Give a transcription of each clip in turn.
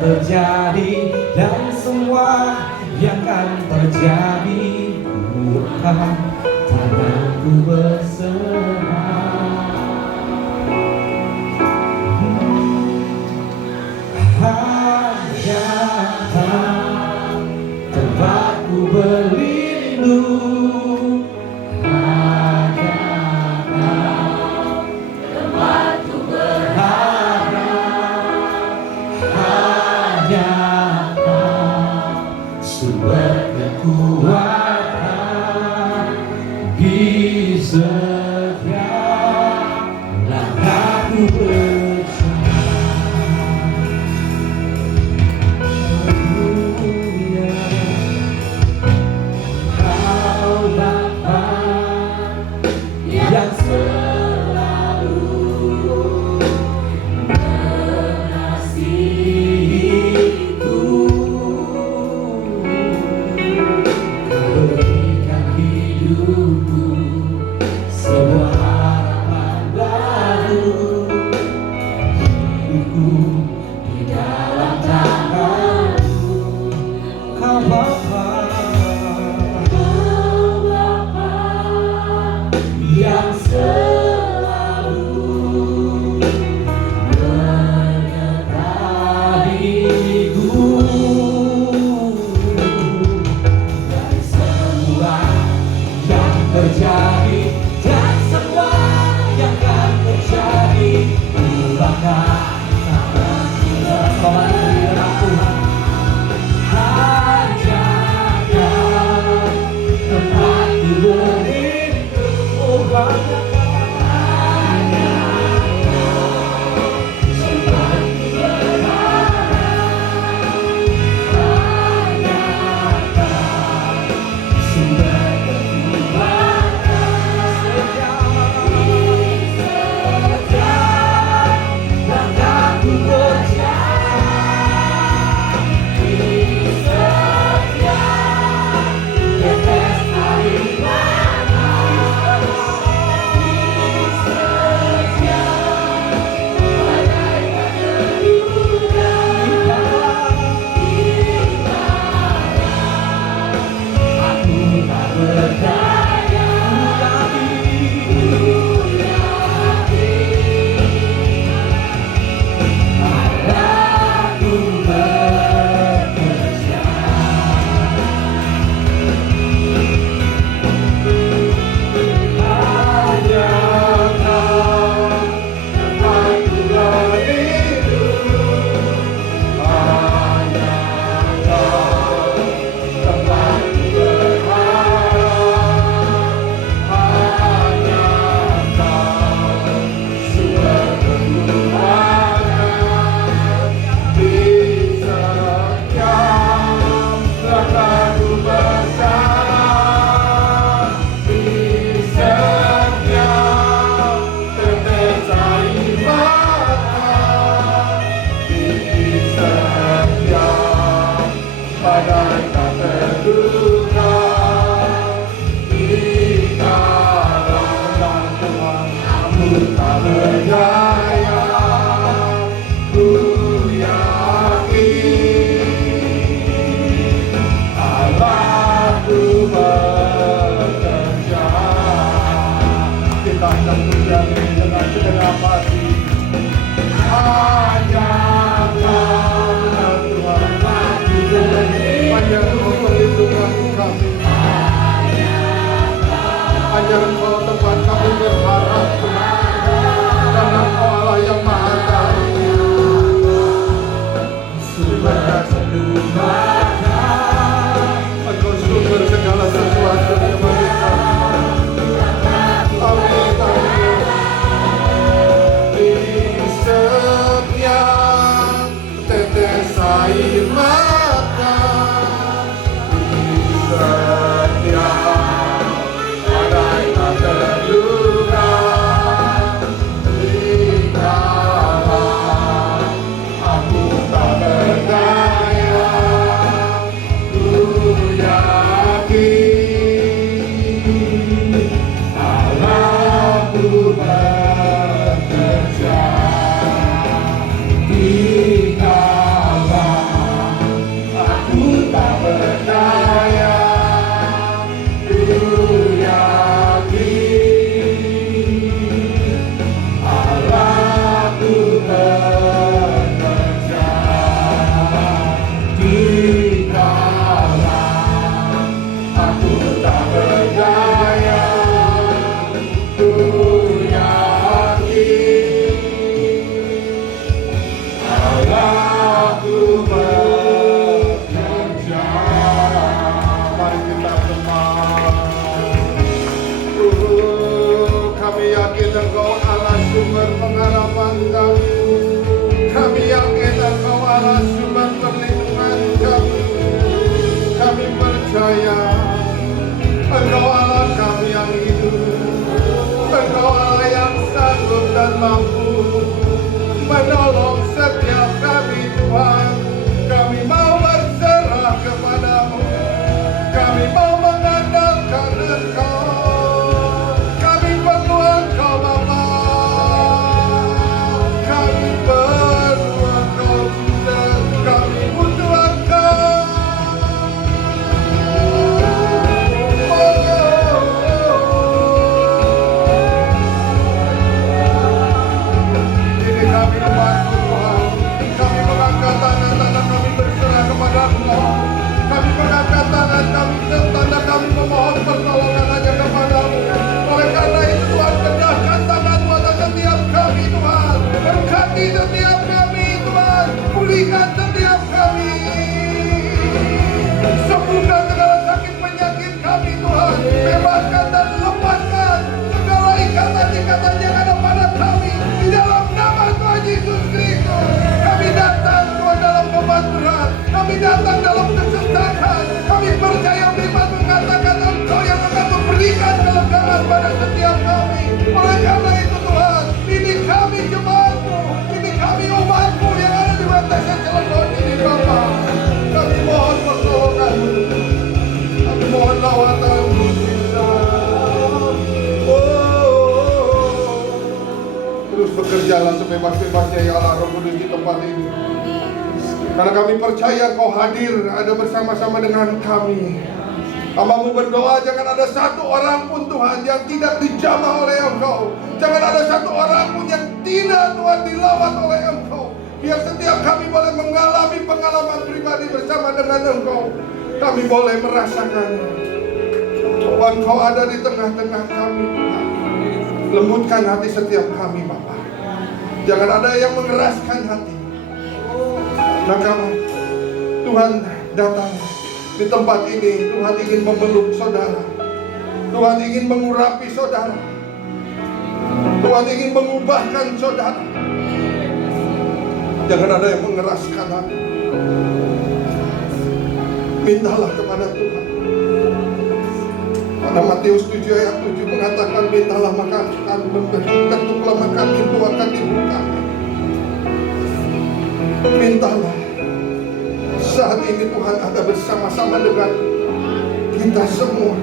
terjadi dan semua yang akan terjadi, bukan tanganku berserah. Hanya tempatku berlindung, hanya tempatku berharap, hanya sumber kekuatan di setiap langkahku yang selalu mengasihiku. Kau berikan hidupku sebuah harapan baru, hidupku di dalam tanganmu. Kau Bapa yang selalu menyertaiku dari semua yang terjadi dan semua yang akan terjadi. Bahkan Engkau tempat kami berharap, Tuhan. Dalam dan mampu menolong setiap kami Tuhan. Kami mau berserah kepadamu, kami mau mengandalkan Engkau. Kami perlu Engkau Bapa, kami perlu Engkau Jesus, kami butuh Engkau. Ini kami membantu Tuhan, kami mengangkat tangan-tangan kami berserah kepada Engkau. Kami mengangkat tangan kami, tanda kami memohon pertolongan hanya kepadamu. Oleh karena itu Tuhan, kedahkan tangan-Mu atas setiap kami Tuhan. Berkati setiap kami Tuhan, pulihkan setiap kami. Sembuhkan segala sakit penyakit kami Tuhan. Bebaskan dan lepaskan segala ikatan-ikatan yang ada pada kami. Di dalam nama Tuhan Yesus Kristus. Kami datang Tuhan dalam beban berat. Kami datang dalam kesesakan. Kami percaya firman mengatakan Engkau yang akan memberikan kelegaan pada setiap kami. Oleh karena itu Tuhan, ini kami jemaat-Mu, ini kami umat-Mu yang ada di Bethesda Cilegon ini Bapa. Kami mohon pertolongan-Mu, kami mohon lawatan-Mu terus bekerjalah sebebas-bebasnya ya Allah Roh Kudus di tempat ini. Karena kami percaya Kau hadir, ada bersama-sama dengan kami. Hamba-Mu berdoa, jangan ada satu orang pun Tuhan yang tidak dijamah oleh Engkau. Jangan ada satu orang pun yang tidak Tuhan dilawat oleh Engkau. Biar setiap kami boleh mengalami pengalaman pribadi bersama dengan Engkau. Kami boleh merasakannya bahwa Engkau ada di tengah-tengah kami Tuhan. Lembutkan hati setiap kami Bapa. Jangan ada yang mengeraskan hati. Maka Tuhan datang di tempat ini. Tuhan ingin memeluk saudara. Tuhan ingin mengurapi saudara. Tuhan ingin mengubahkan saudara. Jangan ada yang mengeraskan hati. Mintalah kepada Tuhan. Karena Matius 7 ayat 7 mengatakan, mintalah maka akan memberi, ketuklah maka pintu akan dibuka. Mintalah. Saat ini Tuhan ada bersama-sama dengan kita semua.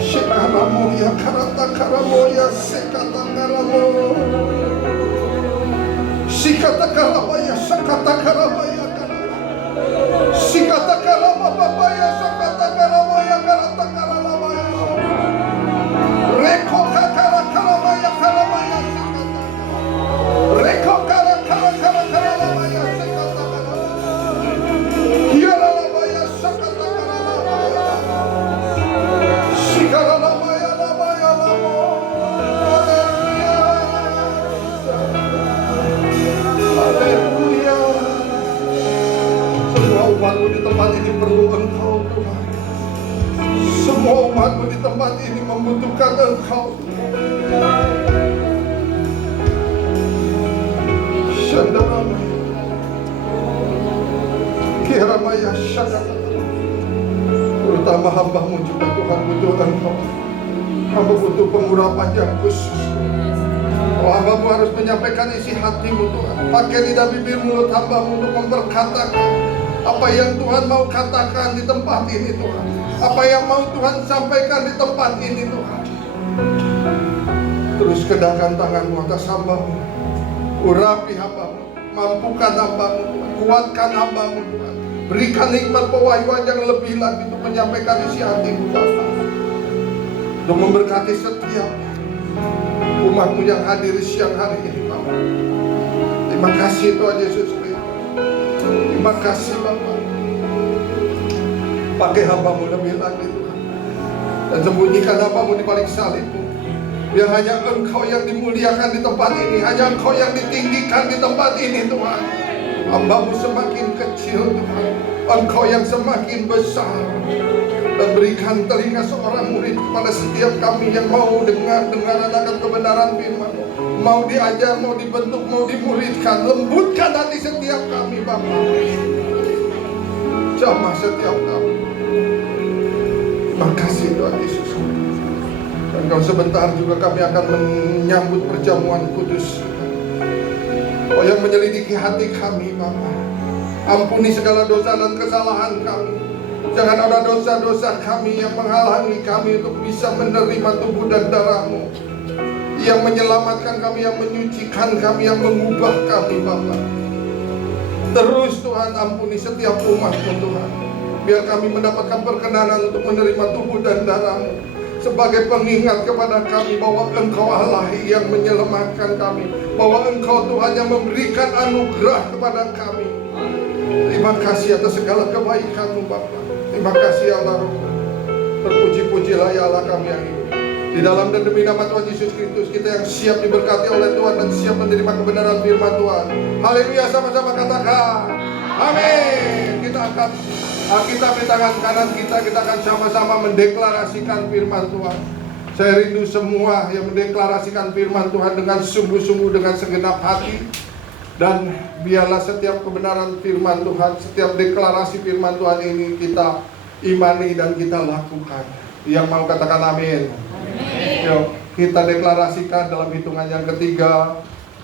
Shekaramu ya karata karamu ya sekata karamu. Sikata karama ya sakata karama ya karama. Sikata karama bapa ya sakata karama ya karata karama ya. Reko kakara karama ya karama ya sakata. Reko kara kara kara karama ya sakata karama. Ya lama ya sakata karama ya. Sikara lama ya lama ya lama. Haleluya. Semua umat-Mu di tempat ini perlu Engkau Tuhan. Semua umat-Mu di tempat ini membutuhkan Engkau. Shandaramaya Kiramaya Shakata. Terutama hamba-Mu juga Tuhan butuh Engkau. Hamba butuh pengurapan yang khusus. Oh, hamba-Mu harus menyampaikan isi hati-Mu Tuhan. Pakai lidah bibir mulut hamba-Mu untuk memperkatakan apa yang Tuhan mau katakan di tempat ini Tuhan. Apa yang mau Tuhan sampaikan di tempat ini Tuhan. Terus kedahkan tangan-Mu atas hamba-Mu. Urapi hamba-Mu. Mampukan hamba-Mu Tuhan. Kuatkan hamba-Mu Tuhan. Berikan hikmat pewahyuan yang lebih lagi untuk menyampaikan isi hati-Mu Bapa. Untuk memberkati setiap umat-Mu yang hadir siang hari ini Bapa. Terima kasih Tuhan Yesus Kristus. Terima kasih Bapa. Pakai hamba-Mu lebih lagi Tuhan. Dan sembunyikan hamba-Mu di balik salib-Mu. Biar hanya Engkau yang dimuliakan di tempat ini. Hanya Engkau yang ditinggikan di tempat ini Tuhan. Hamba-Mu semakin kecil Tuhan. Engkau yang semakin besar. Dan berikan telinga seorang murid kepada setiap kami yang mau dengar-dengaran akan kebenaran firman. Mau diajar, mau dibentuk, mau dimuridkan. Lembutkan hati setiap kami Bapa. Jamah setiap kami. Terima kasih Tuhan Yesus. Dan kalau sebentar juga kami akan menyambut perjamuan kudus. Oh, yang menyelidiki hati kami, Bapa. Ampuni segala dosa dan kesalahan kami. Jangan ada dosa-dosa kami yang menghalangi kami untuk bisa menerima tubuh dan darah-Mu, yang menyelamatkan kami, yang menyucikan kami, yang mengubah kami, Bapa. Terus Tuhan ampuni setiap umat-Mu, Tuhan. Biar kami mendapatkan perkenanan untuk menerima tubuh dan darah-Mu, sebagai pengingat kepada kami bahwa Engkau Allah yang menyelamatkan kami, bahwa Engkau Tuhan yang memberikan anugerah kepada kami. Terima kasih atas segala kebaikan-Mu, Bapa. Terima kasih Allah. Terpuji-pujilah ya Allah kami yang hidup. Di dalam dan demi nama Tuhan Yesus Kristus, kita yang siap diberkati oleh Tuhan dan siap menerima kebenaran firman Tuhan. Haleluya, sama-sama katakan amin. Kita angkat Alkitab di tangan kanan kita akan sama-sama mendeklarasikan firman Tuhan. Saya rindu semua yang mendeklarasikan firman Tuhan dengan sungguh-sungguh, dengan segenap hati. Dan biarlah setiap kebenaran firman Tuhan, setiap deklarasi firman Tuhan ini kita imani dan kita lakukan. Yang mau katakan amin. Yuk, kita deklarasikan dalam hitungan yang ketiga,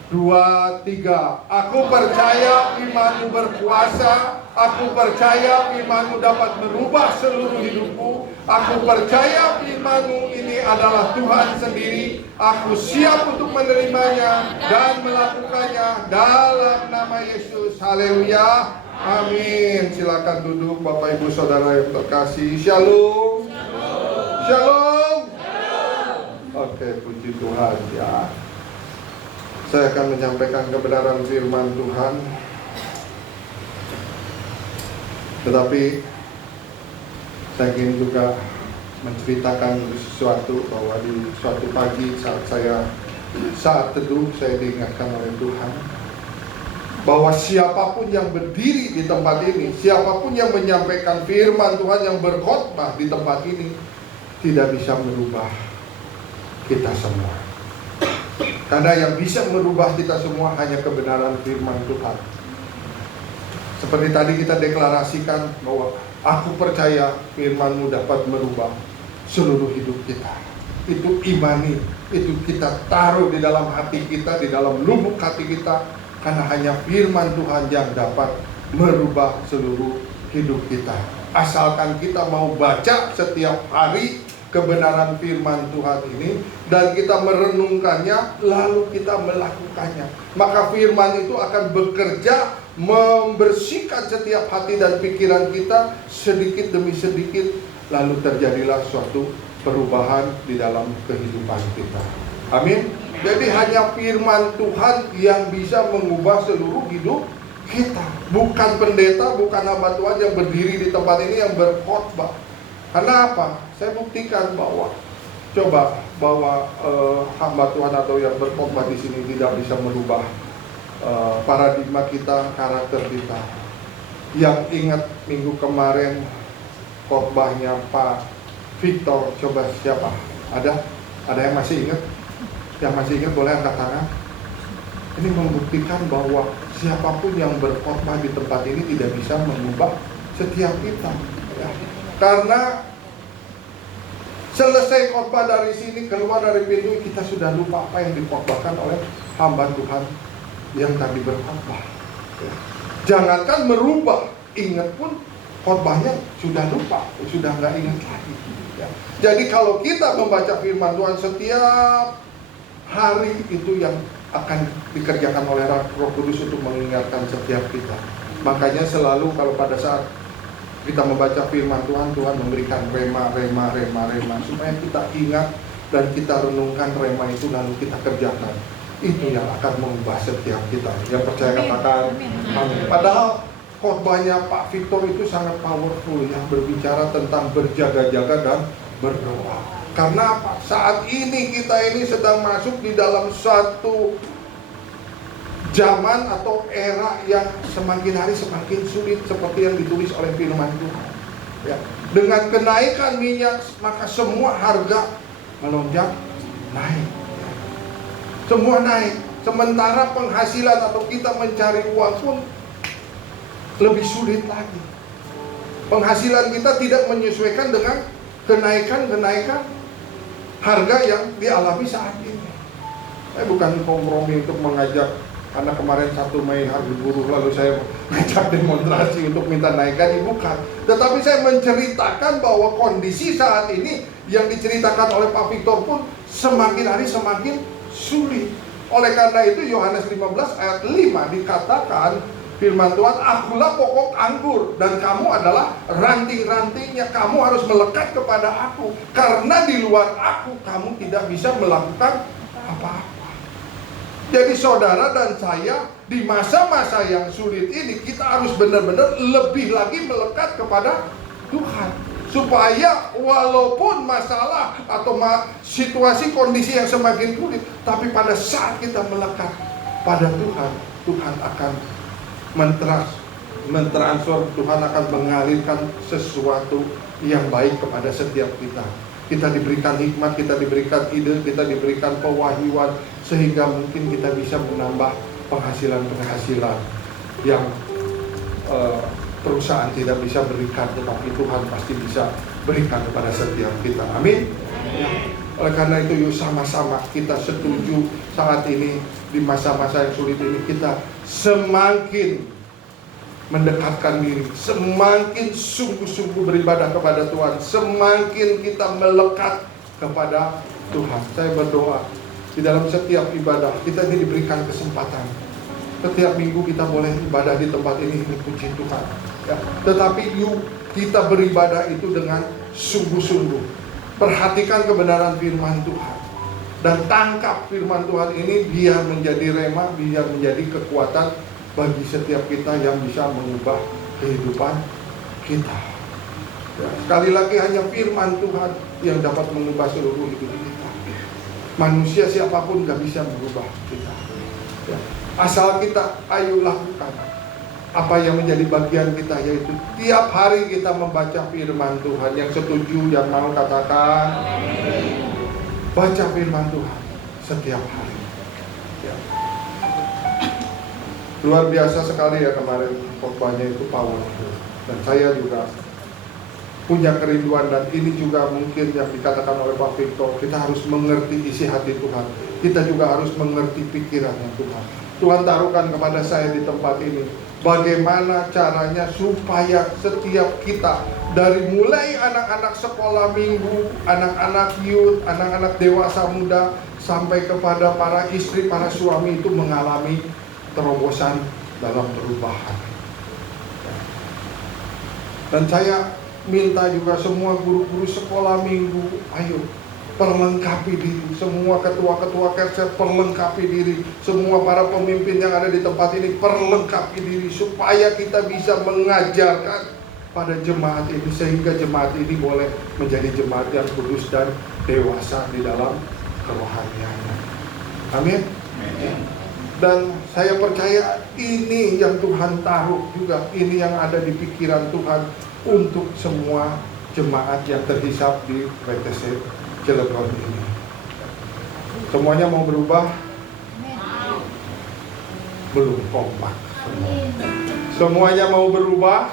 2, 3. Aku percaya iman-Mu berkuasa. Aku percaya iman-Mu dapat merubah seluruh hidupku. Aku percaya iman-Mu ini adalah Tuhan sendiri. Aku siap untuk menerimanya dan melakukannya dalam nama Yesus. Haleluya. Amin. Silakan duduk Bapak Ibu Saudara yang terkasih. Shalom. Shalom. Oke, puji Tuhan ya. Saya akan menyampaikan kebenaran firman Tuhan. Tetapi saya ingin juga menceritakan sesuatu, bahwa di suatu pagi saat teduh saya diingatkan oleh Tuhan bahwa siapapun yang berdiri di tempat ini, siapapun yang menyampaikan firman Tuhan, yang berkhotbah di tempat ini, tidak bisa merubah kita semua. Karena yang bisa merubah kita semua hanya kebenaran firman Tuhan. Seperti tadi kita deklarasikan bahwa aku percaya firman-Mu dapat merubah seluruh hidup kita. Itu imani, itu kita taruh di dalam hati kita, di dalam lubuk hati kita. Karena hanya firman Tuhan yang dapat merubah seluruh hidup kita. Asalkan kita mau baca setiap hari kebenaran firman Tuhan ini, dan kita merenungkannya, lalu kita melakukannya, maka firman itu akan bekerja membersihkan setiap hati dan pikiran kita sedikit demi sedikit, lalu terjadilah suatu perubahan di dalam kehidupan kita. Amin. Jadi hanya firman Tuhan yang bisa mengubah seluruh hidup kita, bukan pendeta, bukan hamba Tuhan yang berdiri di tempat ini yang berkhotbah. Karena apa? Saya buktikan bahwa hamba Tuhan atau yang berkhotbah di sini tidak bisa merubah paradigma kita, karakter kita. Yang ingat minggu kemarin khotbahnya Pak Victor, coba siapa? Ada yang masih ingat? Yang masih ingat boleh angkat tangan. Ini membuktikan bahwa siapapun yang berkhotbah di tempat ini tidak bisa mengubah setiap kita. Ya. Karena selesai khotbah dari sini, keluar dari pintu, kita sudah lupa apa yang dikhotbahkan oleh hamba Tuhan yang tadi berkhotbah. Ya. Jangankan merubah, ingat pun khotbahnya sudah lupa, sudah nggak ingat lagi. Ya. Jadi kalau kita membaca firman Tuhan setiap hari, itu yang akan dikerjakan oleh Roh Kudus untuk mengingatkan setiap kita. Makanya selalu kalau pada saat kita membaca firman Tuhan, Tuhan memberikan rema supaya kita ingat dan kita renungkan rema itu, lalu kita kerjakan. Itu yang akan mengubah setiap kita. Yang percaya katakan amin. Padahal khotbahnya Pak Victor itu sangat powerful, yang berbicara tentang berjaga-jaga dan berdoa. Karena apa? Saat ini kita ini sedang masuk di dalam suatu zaman atau era yang semakin hari semakin sulit, seperti yang ditulis oleh firman Tuhan. Ya. Dengan kenaikan minyak, maka semua harga melonjak naik. Semua naik. Sementara penghasilan atau kita mencari uang pun lebih sulit lagi. Penghasilan kita tidak menyesuaikan dengan kenaikan harga yang dialami saat ini. Saya bukan kompromi untuk mengajak, karena kemarin 1 Mei hari buruh lalu saya ngajak demonstrasi untuk minta naik gaji, bukan. Tetapi saya menceritakan bahwa kondisi saat ini yang diceritakan oleh Pak Victor pun semakin hari semakin sulit. Oleh karena itu Yohanes 15 ayat 5 dikatakan firman Tuhan, akulah pokok anggur dan kamu adalah ranting-rantingnya. Kamu harus melekat kepada aku, karena di luar aku kamu tidak bisa melakukan apa-apa. Jadi saudara dan saya di masa-masa yang sulit ini, kita harus benar-benar lebih lagi melekat kepada Tuhan, supaya walaupun masalah atau situasi kondisi yang semakin sulit, tapi pada saat kita melekat pada Tuhan, Tuhan akan mentransfer, Tuhan akan mengalirkan sesuatu yang baik kepada setiap kita. Kita diberikan hikmat, kita diberikan ide, kita diberikan pewahyuan, sehingga mungkin kita bisa menambah penghasilan-penghasilan yang perusahaan tidak bisa berikan, tetapi Tuhan pasti bisa berikan kepada setiap kita. Amin. Ya. Oleh karena itu, yuk sama-sama kita setuju saat ini di masa-masa yang sulit ini, kita semakin mendekatkan diri, semakin sungguh-sungguh beribadah kepada Tuhan, semakin kita melekat kepada Tuhan. Saya berdoa di dalam setiap ibadah kita ini diberikan kesempatan. Setiap minggu kita boleh ibadah di tempat ini, puji Tuhan. Ya. Tetapi yuk kita beribadah itu dengan sungguh-sungguh. Perhatikan kebenaran firman Tuhan dan tangkap firman Tuhan ini, biar menjadi rema, biar menjadi kekuatan bagi setiap kita yang bisa mengubah kehidupan kita. Ya, sekali lagi hanya firman Tuhan yang dapat mengubah seluruh hidup kita. Manusia siapapun gak bisa mengubah kita. Ya, asal kita ayo lakukan apa yang menjadi bagian kita, yaitu tiap hari kita membaca firman Tuhan. Yang setuju, yang mau katakan baca firman Tuhan setiap hari. Ya. Luar biasa sekali ya kemarin khotbahnya itu powerful. Dan saya juga punya kerinduan, dan ini juga mungkin yang dikatakan oleh Pak Victor, kita harus mengerti isi hati Tuhan. Kita juga harus mengerti pikirannya Tuhan. Tuhan taruhkan kepada saya di tempat ini, bagaimana caranya supaya setiap kita, dari mulai anak-anak sekolah minggu, anak-anak youth, anak-anak dewasa muda, sampai kepada para istri, para suami itu mengalami terobosan dalam perubahan. Dan saya minta juga semua guru-guru sekolah minggu, ayo perlengkapi diri. Semua ketua-ketua kerset perlengkapi diri. Semua para pemimpin yang ada di tempat ini perlengkapi diri, supaya kita bisa mengajarkan pada jemaat ini, sehingga jemaat ini boleh menjadi jemaat yang kudus dan dewasa di dalam kerohaniannya. Amin. Dan saya percaya ini yang Tuhan taruh juga, ini yang ada di pikiran Tuhan untuk semua jemaat yang terhisap di PTC Cilegon ini. Semuanya mau berubah? Belum kompak. Semuanya mau berubah?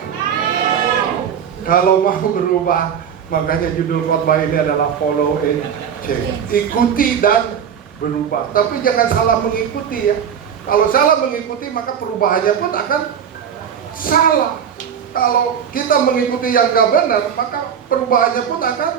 Kalau mau berubah, makanya judul khotbah ini adalah follow and change. Ikuti dan berubah. Tapi jangan salah mengikuti ya. Kalau salah mengikuti, maka perubahannya pun akan salah. Kalau kita mengikuti yang gak benar, maka perubahannya pun akan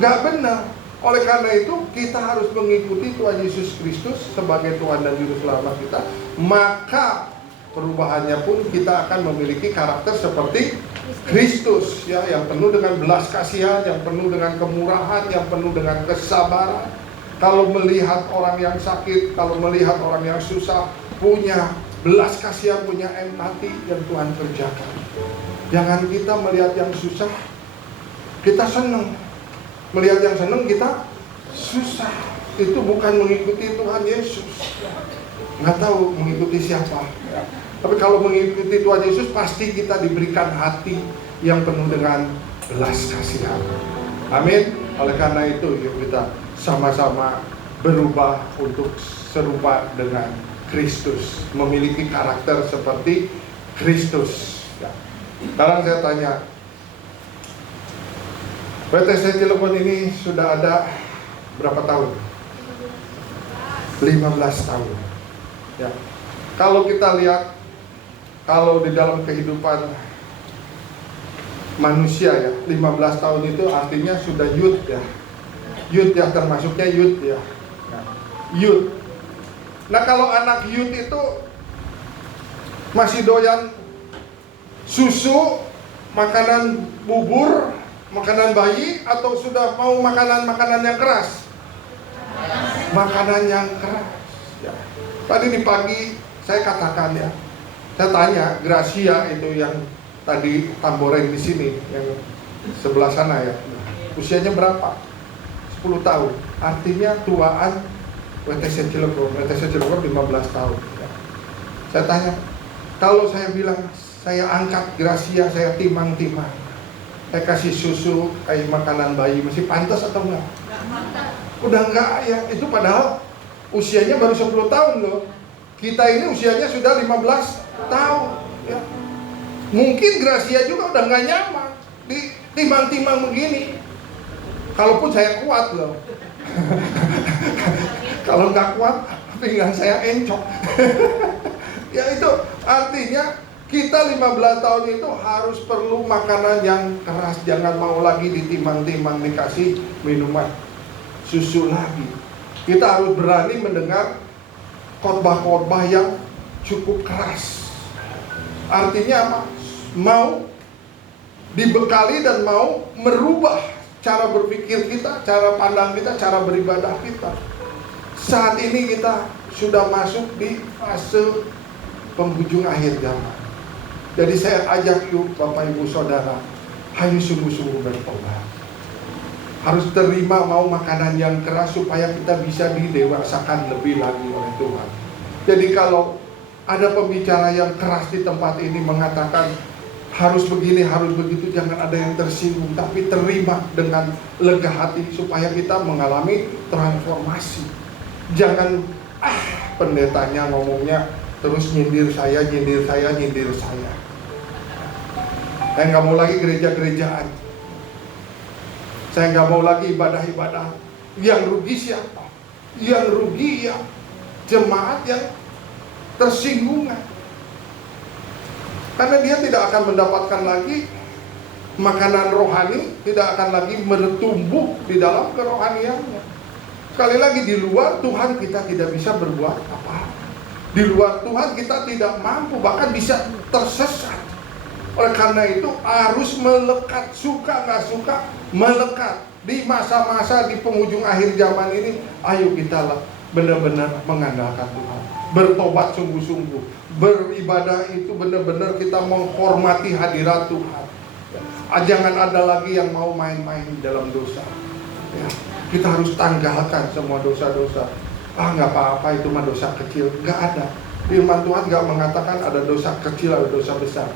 gak benar. Oleh karena itu, kita harus mengikuti Tuhan Yesus Kristus sebagai Tuhan dan Juru Selamat kita. Maka perubahannya pun kita akan memiliki karakter seperti Kristus, ya, yang penuh dengan belas kasihan, yang penuh dengan kemurahan, yang penuh dengan kesabaran. Kalau melihat orang yang sakit, kalau melihat orang yang susah, punya belas kasihan, punya empati yang Tuhan kerjakan. Jangan kita melihat yang susah, kita senang. Melihat yang senang, kita susah. Itu bukan mengikuti Tuhan Yesus. Nggak tahu mengikuti siapa. Tapi kalau mengikuti Tuhan Yesus, pasti kita diberikan hati yang penuh dengan belas kasihan. Amin. Oleh karena itu, yuk kita sama-sama berubah untuk serupa dengan Kristus, memiliki karakter seperti Kristus. Ya. Sekarang saya tanya, PTC Cilegon ini sudah ada Berapa tahun? 15 tahun. Ya. Kalau kita lihat, kalau di dalam kehidupan manusia ya, 15 tahun itu artinya sudah youth ya. Youth ya, termasuknya youth ya. Youth. Nah, kalau anak youth itu masih doyan susu, makanan bubur, makanan bayi, atau sudah mau makanan-makanan yang keras? Makanan yang keras ya. Tadi di pagi saya katakan ya, saya tanya Gracia itu yang tadi Tamboreng di sini, yang sebelah sana ya, usianya berapa? 10 tahun, artinya tuaan WTC Cilegon. WTC Cilegon 15 tahun ya. Saya tanya, kalau saya bilang saya angkat Gracia, saya timang-timang, saya kasih susu kayak makanan bayi, masih pantas atau enggak? Udah enggak ya, itu padahal usianya baru 10 tahun loh. Kita ini usianya sudah 15 tahun ya. Mungkin Gracia juga udah enggak nyaman timang-timang begini. Kalaupun saya kuat loh. Kalau nggak kuat, pinggang saya encok. Ya itu artinya kita 15 tahun itu harus perlu makanan yang keras. Jangan mau lagi ditimang-timang, dikasih minuman susu lagi. Kita harus berani mendengar khotbah-khotbah yang cukup keras. Artinya apa? Mau dibekali dan mau merubah cara berpikir kita, cara pandang kita, cara beribadah kita. Saat ini kita sudah masuk di fase penghujung akhir zaman. Jadi saya ajak yuk Bapak Ibu Saudara, ayo sungguh-sungguh bertobat. Harus terima mau makanan yang keras supaya kita bisa didewasakan lebih lagi oleh Tuhan. Jadi kalau ada pembicara yang keras di tempat ini mengatakan harus begini, harus begitu, jangan ada yang tersinggung, tapi terima dengan lega hati supaya kita mengalami transformasi. Jangan pendetanya ngomongnya terus nyindir saya. Saya nggak mau lagi gereja-gerejaan. Saya nggak mau lagi ibadah-ibadah. Yang rugi siapa? Yang rugi ya jemaat yang tersinggungan. Karena dia tidak akan mendapatkan lagi makanan rohani, tidak akan lagi bertumbuh di dalam kerohaniannya. Sekali lagi, di luar Tuhan kita tidak bisa berbuat apa-apa. Di luar Tuhan kita tidak mampu, bahkan bisa tersesat. Oleh karena itu harus melekat, suka nggak suka, melekat. Di masa-masa di penghujung akhir zaman ini, ayo kita benar-benar mengandalkan Tuhan. Bertobat sungguh-sungguh. Beribadah itu benar-benar kita menghormati hadirat Tuhan. Jangan ada lagi yang mau main-main dalam dosa ya. Kita harus tanggalkan semua dosa-dosa. Nggak apa-apa, itu mah dosa kecil. Nggak ada. Firman Tuhan nggak mengatakan ada dosa kecil, ada dosa besar.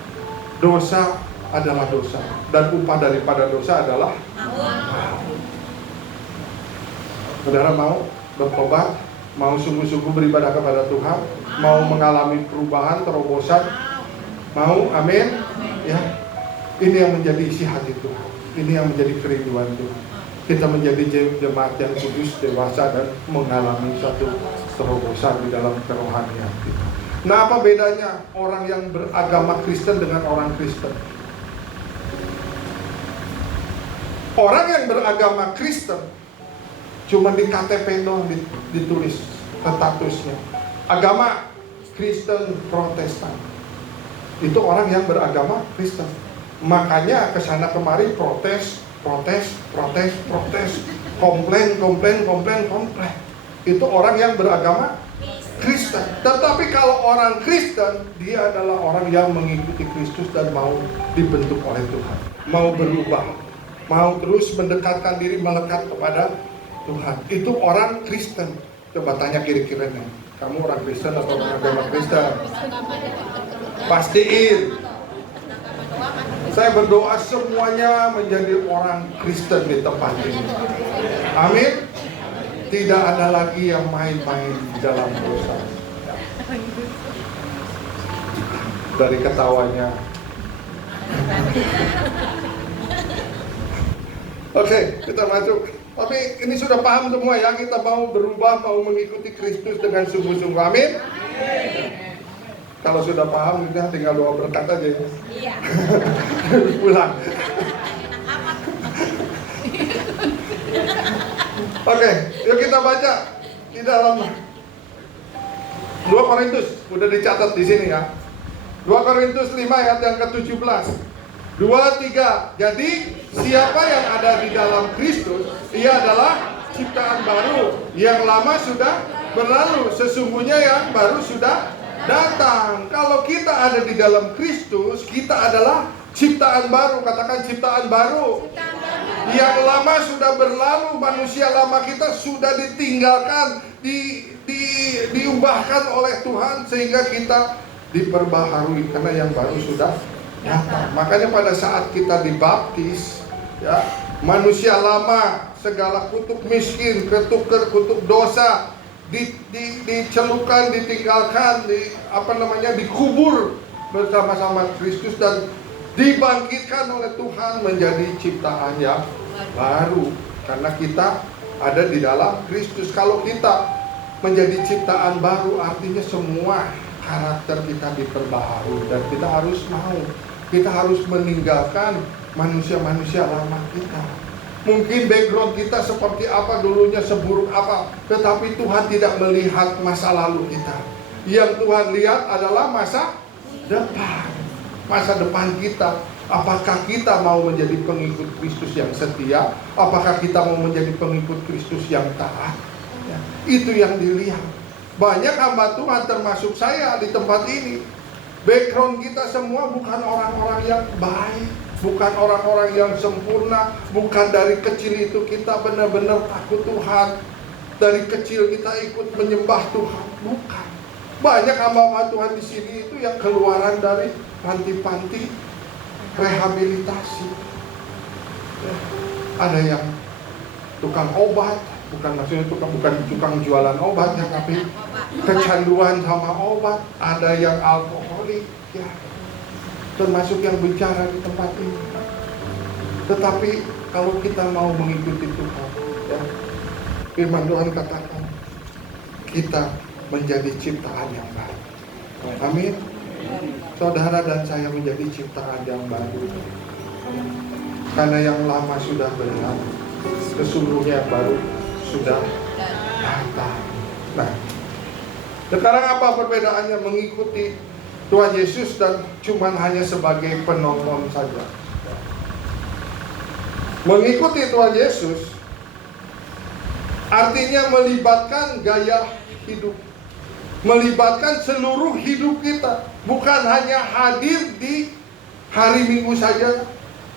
Dosa adalah dosa, dan upah daripada dosa adalah maut. Saudara mau bertobat, mau sungguh-sungguh beribadah kepada Tuhan, mau mengalami perubahan, terobosan, mau, amin, ya. Ini yang menjadi isi hati Tuhan, ini yang menjadi kerinduan Tuhan. Kita menjadi jemaat yang kudus, dewasa, dan mengalami satu terobosan di dalam kerohanian kita. Nah, apa bedanya orang yang beragama Kristen dengan orang Kristen? Orang yang beragama Kristen cuma di KTP doang ditulis statusnya. Agama Kristen Protestan. Itu orang yang beragama Kristen. Makanya kesana kemari protes. Komplain. Itu orang yang beragama Kristen. Tetapi kalau orang Kristen, dia adalah orang yang mengikuti Kristus dan mau dibentuk oleh Tuhan, mau berubah, mau terus mendekatkan diri, melekat kepada Tuhan. Itu orang Kristen. Coba tanya kiri-kirinya, kamu orang Kristen atau beragama Kristen? Pastiin. Saya berdoa semuanya menjadi orang Kristen di tempat ini. Amin. Tidak ada lagi yang main-main di dalam dosa. Dari ketawanya. Oke, kita masuk. Tapi ini sudah paham semua ya, kita mau berubah, mau mengikuti Kristus dengan sungguh-sungguh. Amin. Kalau sudah paham, kita tinggal doa berkat aja ya. Iya. Pulang. Oke, yuk kita baca di dalam 2 Korintus, udah dicatat di sini ya. 2 Korintus 5 ayat yang ke-17. 2, 3. Jadi siapa yang ada di dalam Kristus, ia adalah ciptaan baru. Yang lama sudah berlalu, sesungguhnya yang baru sudah datang. Kalau kita ada di dalam Kristus, kita adalah ciptaan baru. Katakan ciptaan baru. Yang lama sudah berlalu, manusia lama kita sudah ditinggalkan, diubahkan oleh Tuhan sehingga kita diperbaharui karena yang baru sudah datang. Makanya pada saat kita dibaptis, ya, manusia lama, segala kutuk miskin, kutuk dosa dicelupkan, ditinggalkan, dikubur bersama-sama Kristus dan dibangkitkan oleh Tuhan menjadi ciptaan yang baru karena kita ada di dalam Kristus. Kalau kita menjadi ciptaan baru, artinya semua karakter kita diperbaharui dan kita harus mau, kita harus meninggalkan manusia-manusia lama kita. Mungkin background kita seperti apa dulunya, seburuk apa, tetapi Tuhan tidak melihat masa lalu kita. Yang Tuhan lihat adalah masa depan. Masa depan kita. Apakah kita mau menjadi pengikut Kristus yang setia? Apakah kita mau menjadi pengikut Kristus yang taat? Ya, itu yang dilihat. Banyak hamba Tuhan termasuk saya di tempat ini, background kita semua bukan orang-orang yang baik, bukan orang-orang yang sempurna, bukan dari kecil itu kita benar-benar takut Tuhan, dari kecil kita ikut menyembah Tuhan, bukan. Banyak hamba Tuhan di sini itu yang keluaran dari panti-panti rehabilitasi. Ya, ada yang tukang obat, bukan tukang jualan obat ya, tapi kecanduan sama obat. Ada yang alkoholik, ya, termasuk yang bicara di tempat ini. Tetapi kalau kita mau mengikuti Tuhan, ya, firman Tuhan katakan kita menjadi ciptaan yang baru. Amin. Saudara dan saya menjadi ciptaan yang baru karena yang lama sudah berlalu, sesungguhnya yang baru sudah datang. Nah, sekarang apa perbedaannya mengikuti Tuhan Yesus dan cuman hanya sebagai penonton saja? Mengikuti Tuhan Yesus artinya melibatkan gaya hidup, melibatkan seluruh hidup kita, bukan hanya hadir di hari Minggu saja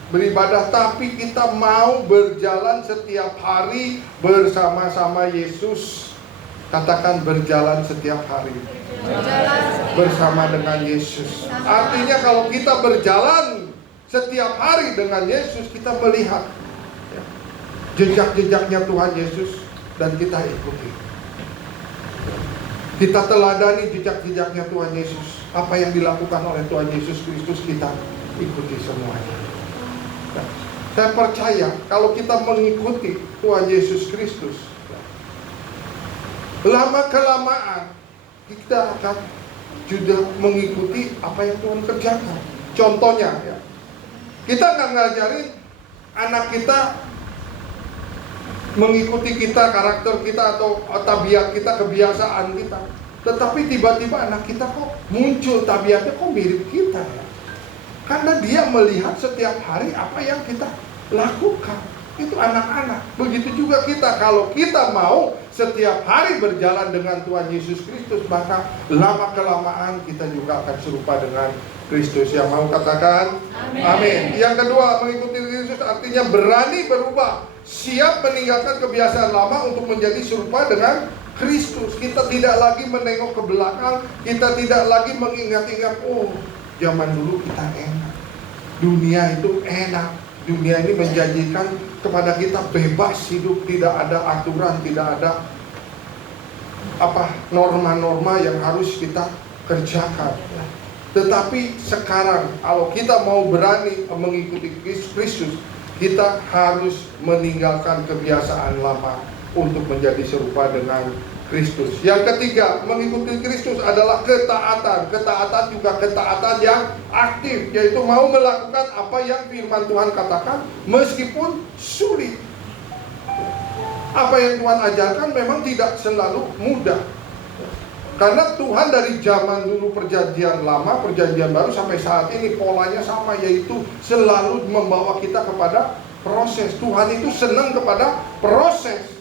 beribadah, tapi kita mau berjalan setiap hari bersama-sama Yesus. Katakan berjalan setiap hari bersama dengan Yesus. Artinya kalau kita berjalan setiap hari dengan Yesus, kita melihat, ya, jejak-jejaknya Tuhan Yesus dan kita ikuti. Kita teladani jejak-jejaknya Tuhan Yesus. Apa yang dilakukan oleh Tuhan Yesus Kristus kita ikuti semuanya. Nah, saya percaya kalau kita mengikuti Tuhan Yesus Kristus, lama-kelamaan kita akan juga mengikuti apa yang Tuhan kerjakan. Contohnya, ya, kita nggak ngajarin anak kita mengikuti kita, karakter kita atau tabiat kita, kebiasaan kita. Tetapi tiba-tiba anak kita kok muncul tabiatnya kok mirip kita ya? Karena dia melihat setiap hari apa yang kita lakukan. Itu anak-anak. Begitu juga kita, kalau kita mau setiap hari berjalan dengan Tuhan Yesus Kristus, maka lama-kelamaan kita juga akan serupa dengan Kristus. Yang mau katakan amin. Yang kedua, mengikuti Kristus artinya berani berubah, siap meninggalkan kebiasaan lama untuk menjadi serupa dengan Kristus. Kita tidak lagi menengok ke belakang, kita tidak lagi mengingat-ingat, oh zaman dulu kita enak, dunia itu enak, dunia ini menjanjikan kepada kita bebas hidup, tidak ada aturan, tidak ada norma-norma yang harus kita kerjakan. Tetapi sekarang kalau kita mau berani mengikuti Kristus, kita harus meninggalkan kebiasaan lama untuk menjadi serupa dengan Kristus. Yang ketiga, mengikuti Kristus adalah ketaatan. Ketaatan juga ketaatan yang aktif, yaitu mau melakukan apa yang firman Tuhan katakan meskipun sulit. Apa yang Tuhan ajarkan memang tidak selalu mudah. Karena Tuhan dari zaman dulu perjanjian lama, perjanjian baru sampai saat ini polanya sama, yaitu selalu membawa kita kepada proses. Tuhan itu senang kepada proses.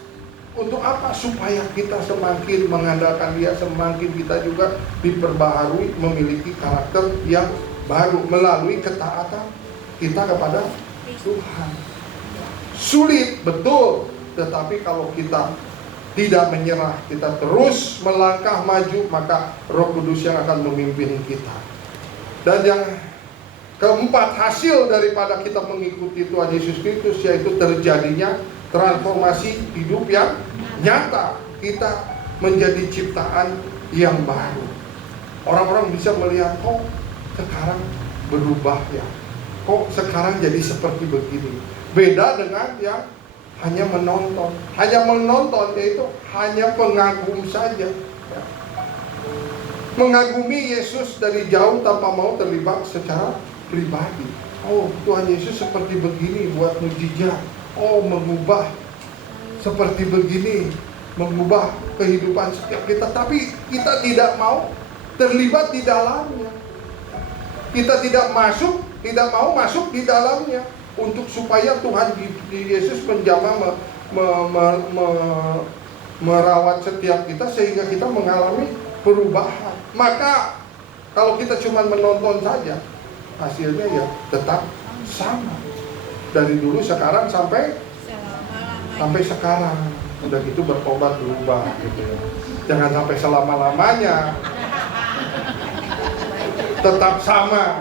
Untuk apa? Supaya kita semakin mengandalkan Dia, semakin kita juga diperbaharui, memiliki karakter yang baru melalui ketaatan kita kepada Tuhan. Sulit, betul. Tetapi kalau kita tidak menyerah, kita terus melangkah maju, maka Roh Kudus yang akan memimpin kita. Dan yang keempat, hasil daripada kita mengikuti Tuhan Yesus Kristus, yaitu terjadinya transformasi hidup yang nyata. Kita menjadi ciptaan yang baru. Orang-orang bisa melihat, kok sekarang berubah ya, kok sekarang jadi seperti begini. Beda dengan yang hanya menonton. Hanya menonton, yaitu hanya pengagum saja. Mengagumi Yesus dari jauh tanpa mau terlibat secara pribadi. Oh, Tuhan Yesus seperti begini buat mujizat. Oh, mengubah seperti begini, mengubah kehidupan setiap kita. Tapi kita tidak mau terlibat di dalamnya. Kita tidak mau masuk di dalamnya. Untuk supaya Tuhan Yesus menjamah merawat setiap kita, sehingga kita mengalami perubahan. Maka kalau kita cuma menonton saja, hasilnya ya tetap sama. Dari dulu sekarang sampai sekarang. Udah gitu bertobat berubah gitu ya. Jangan sampai selama-lamanya tetap sama.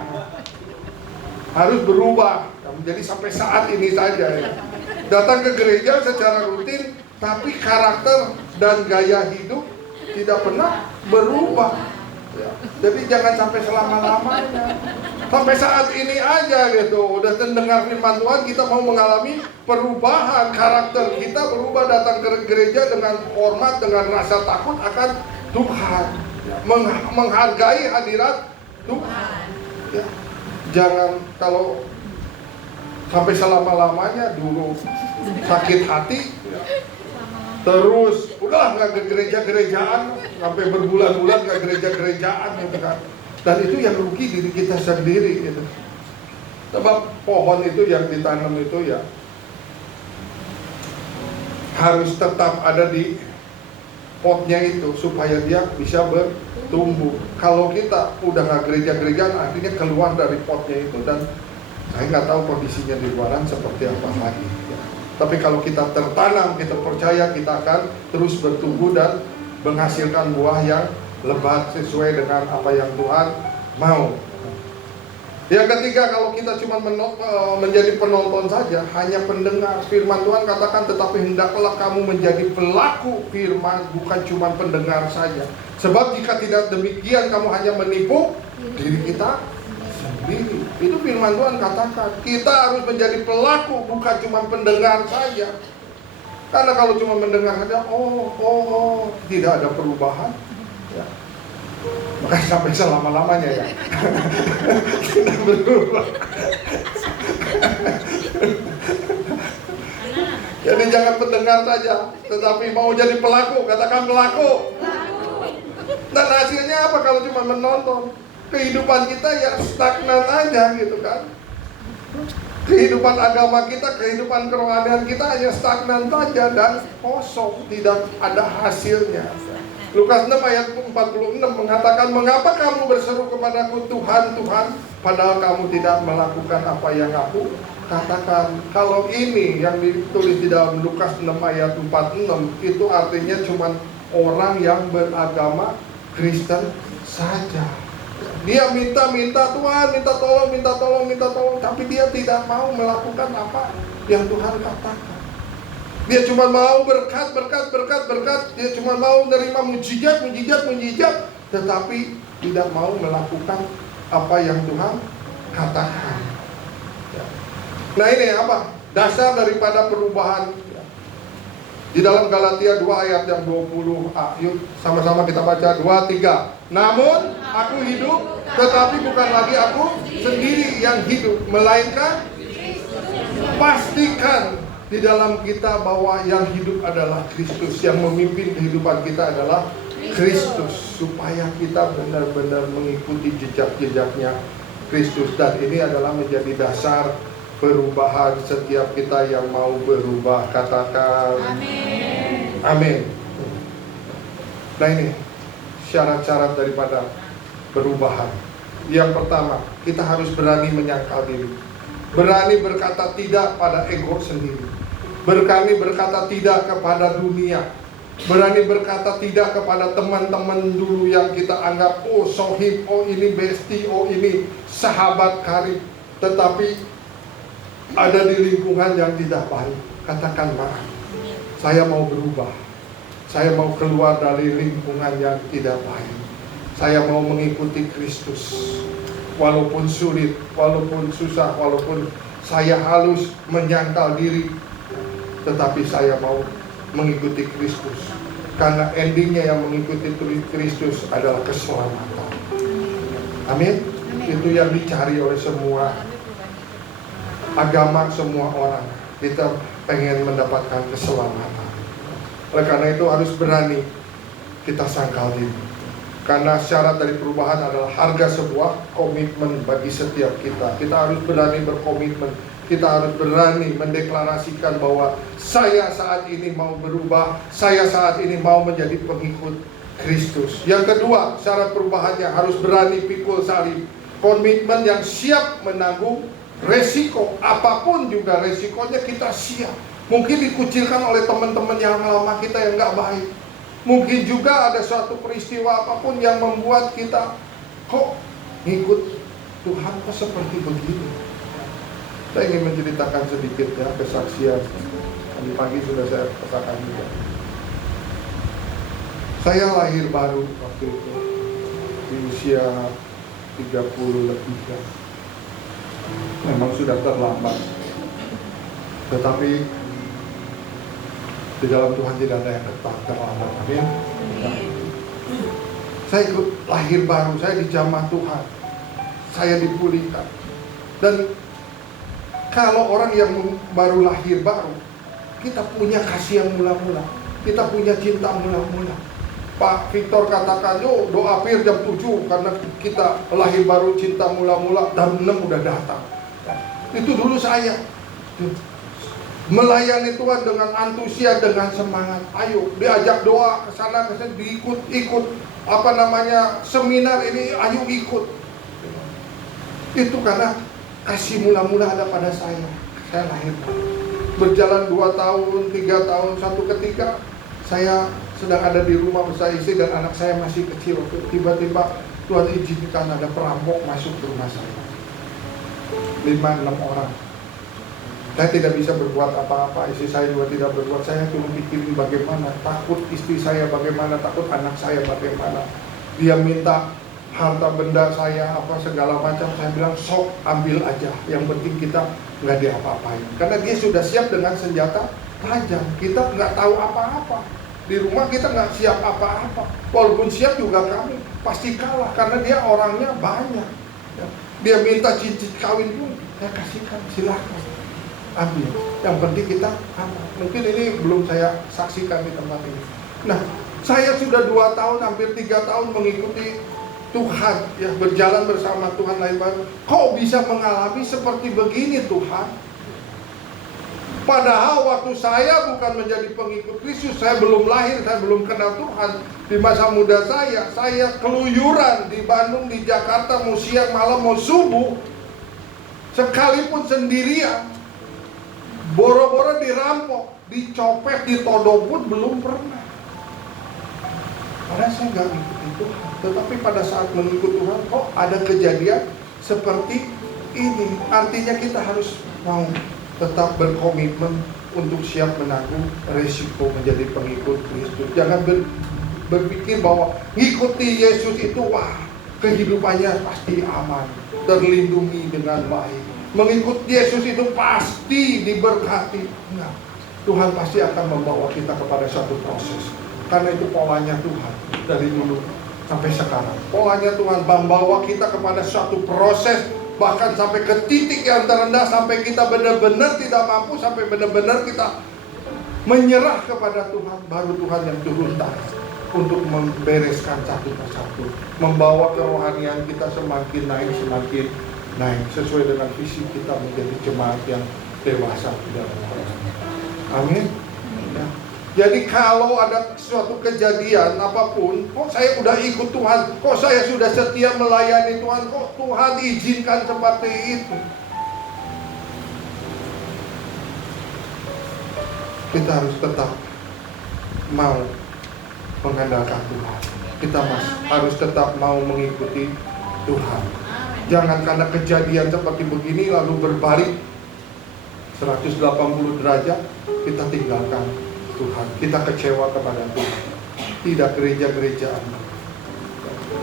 Harus berubah. Jadi sampai saat ini saja ya. Datang ke gereja secara rutin, tapi karakter dan gaya hidup tidak pernah berubah ya. Jadi jangan sampai selama-lamanya. Sampai saat ini aja gitu. Udah dengar firman Tuhan, kita mau mengalami perubahan. Karakter kita berubah, datang ke gereja dengan hormat, dengan rasa takut akan Tuhan, menghargai hadirat Tuhan ya. Jangan kalau sampai selama-lamanya dulu sakit hati ya. Terus udah nggak ke gereja-gerejaan, sampai berbulan-bulan nggak gereja-gerejaan gitu kan. Dan itu yang rugi diri kita sendiri gitu. Sebab pohon itu yang ditanam itu ya harus tetap ada di potnya itu supaya dia bisa bertumbuh. Kalau kita udah nggak gereja-gerejaan, akhirnya keluar dari potnya itu, dan saya nggak tahu kondisinya di luaran seperti apa lagi ya. Tapi kalau kita tertanam, kita percaya kita akan terus bertumbuh dan menghasilkan buah yang lebat sesuai dengan apa yang Tuhan mau. Yang ketiga, kalau kita cuma menjadi penonton saja, hanya pendengar firman Tuhan katakan, tetapi hendaklah kamu menjadi pelaku firman, bukan cuma pendengar saja. Sebab jika tidak demikian, kamu hanya menipu diri kita sendiri. Itu firman Tuhan katakan, kita harus menjadi pelaku, bukan cuma pendengar saja. Karena kalau cuma mendengar saja, tidak ada perubahan ya. Makanya sampai selama-lamanya ya tidak berubah. Jadi jangan pendengar saja, tetapi mau jadi pelaku. Katakan pelaku. Dan hasilnya apa kalau cuma menonton? Kehidupan kita ya stagnan aja gitu kan. Kehidupan agama kita, kehidupan kerohanian kita hanya stagnan saja dan kosong, tidak ada hasilnya. Lukas 6 ayat 46 mengatakan, mengapa kamu berseru kepadaku Tuhan, Tuhan, padahal kamu tidak melakukan apa yang aku katakan. Kalau ini yang ditulis di dalam Lukas 6 ayat 46, itu artinya cuma orang yang beragama Kristen saja. Dia minta Tuhan, minta tolong, tapi dia tidak mau melakukan apa yang Tuhan katakan. Dia cuma mau berkat. Dia cuma mau menerima mujizat, tetapi tidak mau melakukan apa yang Tuhan katakan. Nah ini apa? dasar daripada perubahan. Di dalam Galatia 2 ayat yang 20, yuk sama-sama kita baca 2, 3. Namun aku hidup, tetapi bukan lagi aku sendiri yang hidup, melainkan pastikan di dalam kita bahwa yang hidup adalah Kristus, yang memimpin kehidupan kita adalah Kristus, supaya kita benar-benar mengikuti jejak-jejaknya Kristus. Dan ini adalah menjadi dasar perubahan setiap kita yang mau berubah. Katakan amin. Amin. Nah, ini syarat-syarat daripada perubahan. Yang pertama, kita harus berani menyangkal diri, berani berkata tidak pada ego sendiri, berani berkata tidak kepada dunia, berani berkata tidak kepada teman-teman dulu yang kita anggap sohib, ini bestie, ini sahabat karib, tetapi ada di lingkungan yang tidak baik. Katakan maaf, saya mau berubah, saya mau keluar dari lingkungan yang tidak baik, saya mau mengikuti Kristus. Walaupun sulit, walaupun susah, walaupun saya halus menyangkal diri, tetapi saya mau mengikuti Kristus. Karena endingnya yang mengikuti Kristus adalah keselamatan. Amin. Itu yang dicari oleh semua agama, semua orang. Kita pengen mendapatkan keselamatan. Oleh karena itu harus berani kita sangkal diri. Karena syarat dari perubahan adalah harga sebuah komitmen bagi setiap kita. Kita harus berani berkomitmen. Kita harus berani mendeklarasikan bahwa saya saat ini mau berubah, saya saat ini mau menjadi pengikut Kristus. Yang kedua, syarat perubahannya harus berani pikul salib. Komitmen yang siap menanggung resiko, apapun juga resikonya kita siap. Mungkin dikucilkan oleh teman-teman yang lama kita yang gak baik. Mungkin juga ada suatu peristiwa apapun yang membuat kita kok ngikut Tuhan kok seperti begini. Saya ingin menceritakan sedikit ya kesaksian. Tadi pagi sudah saya katakan juga. Saya lahir baru waktu itu di usia 30 lebih ya. Memang sudah terlambat, tetapi di dalam Tuhan tidak ada yang terlambat. Amin. Saya ikut lahir baru, saya dijamah Tuhan, saya dipulihkan. Dan kalau orang yang baru lahir baru, kita punya kasih yang mula-mula, kita punya cinta mula-mula. Pak Victor katakan, doa pir jam 7 karena kita lahir baru, cinta mula-mula, dan 6 udah datang. Itu dulu saya melayani Tuhan dengan antusias, dengan semangat. Ayo diajak doa ke sana ke sini, diikut seminar ini, ayo ikut. Itu karena kasih mula-mula ada pada saya. Saya lahir berjalan 2 tahun, 3 tahun, satu ketika saya sedang ada di rumah bersama istri dan anak saya masih kecil. Tiba-tiba Tuhan izinkan ada perampok masuk ke rumah saya. 5-6 orang. Saya tidak bisa berbuat apa-apa, istri saya juga tidak berbuat. Saya cuma pikirin bagaimana, takut istri saya bagaimana, takut anak saya bagaimana. Dia minta harta benda saya apa segala macam. Saya bilang sok ambil aja, yang penting kita nggak diapa-apain. Karena dia sudah siap dengan senjata tajam. Kita nggak tahu apa-apa. Di rumah kita nggak siap apa-apa. Walaupun siap juga kami pasti kalah karena dia orangnya banyak. Dia minta cincin kawin pun saya kasihkan, silakan ambil. Yang penting kita aman. Mungkin ini belum saya saksikan di tempat ini. Nah, saya sudah 2 tahun, hampir 3 tahun mengikuti Tuhan, ya, berjalan bersama Tuhan lain baru. Kok bisa mengalami seperti begini Tuhan? Padahal waktu saya bukan menjadi pengikut Kristus, saya belum lahir, saya belum kenal Tuhan. Di masa muda saya keluyuran di Bandung, di Jakarta, mau siang, malam, mau subuh. Sekalipun sendirian, boro-boro dirampok, dicopet, ditodong pun belum pernah. Padahal saya gak mengikuti Tuhan. Tetapi pada saat mengikuti Tuhan, kok ada kejadian seperti ini. Artinya kita harus mau tetap berkomitmen untuk siap menanggung resiko menjadi pengikut Kristus. Jangan berpikir bahwa ngikuti Yesus itu wah kehidupannya pasti aman, terlindungi dengan baik. Mengikut Yesus itu pasti diberkati. Enggak. Tuhan pasti akan membawa kita kepada satu proses. Karena itu polanya Tuhan dari dulu sampai sekarang. Polanya Tuhan membawa kita kepada suatu proses, bahkan sampai ke titik yang terendah, sampai kita benar-benar tidak mampu, sampai benar-benar kita menyerah kepada Tuhan. Baru Tuhan yang turun tangan untuk membereskan satu persatu, membawa kerohanian kita semakin naik sesuai dengan visi kita menjadi jemaat yang dewasa di dalam Tuhan. Amin. Ya. Jadi kalau ada suatu kejadian apapun, kok saya udah ikut Tuhan, kok saya sudah setia melayani Tuhan, kok Tuhan izinkan seperti itu? Kita harus tetap mau mengandalkan Tuhan. Kita harus tetap mau mengikuti Tuhan. Jangan karena kejadian seperti begini lalu berbalik 180 derajat kita tinggalkan Tuhan. Kita kecewa kepada Tuhan. Tidak gereja-gerejaan.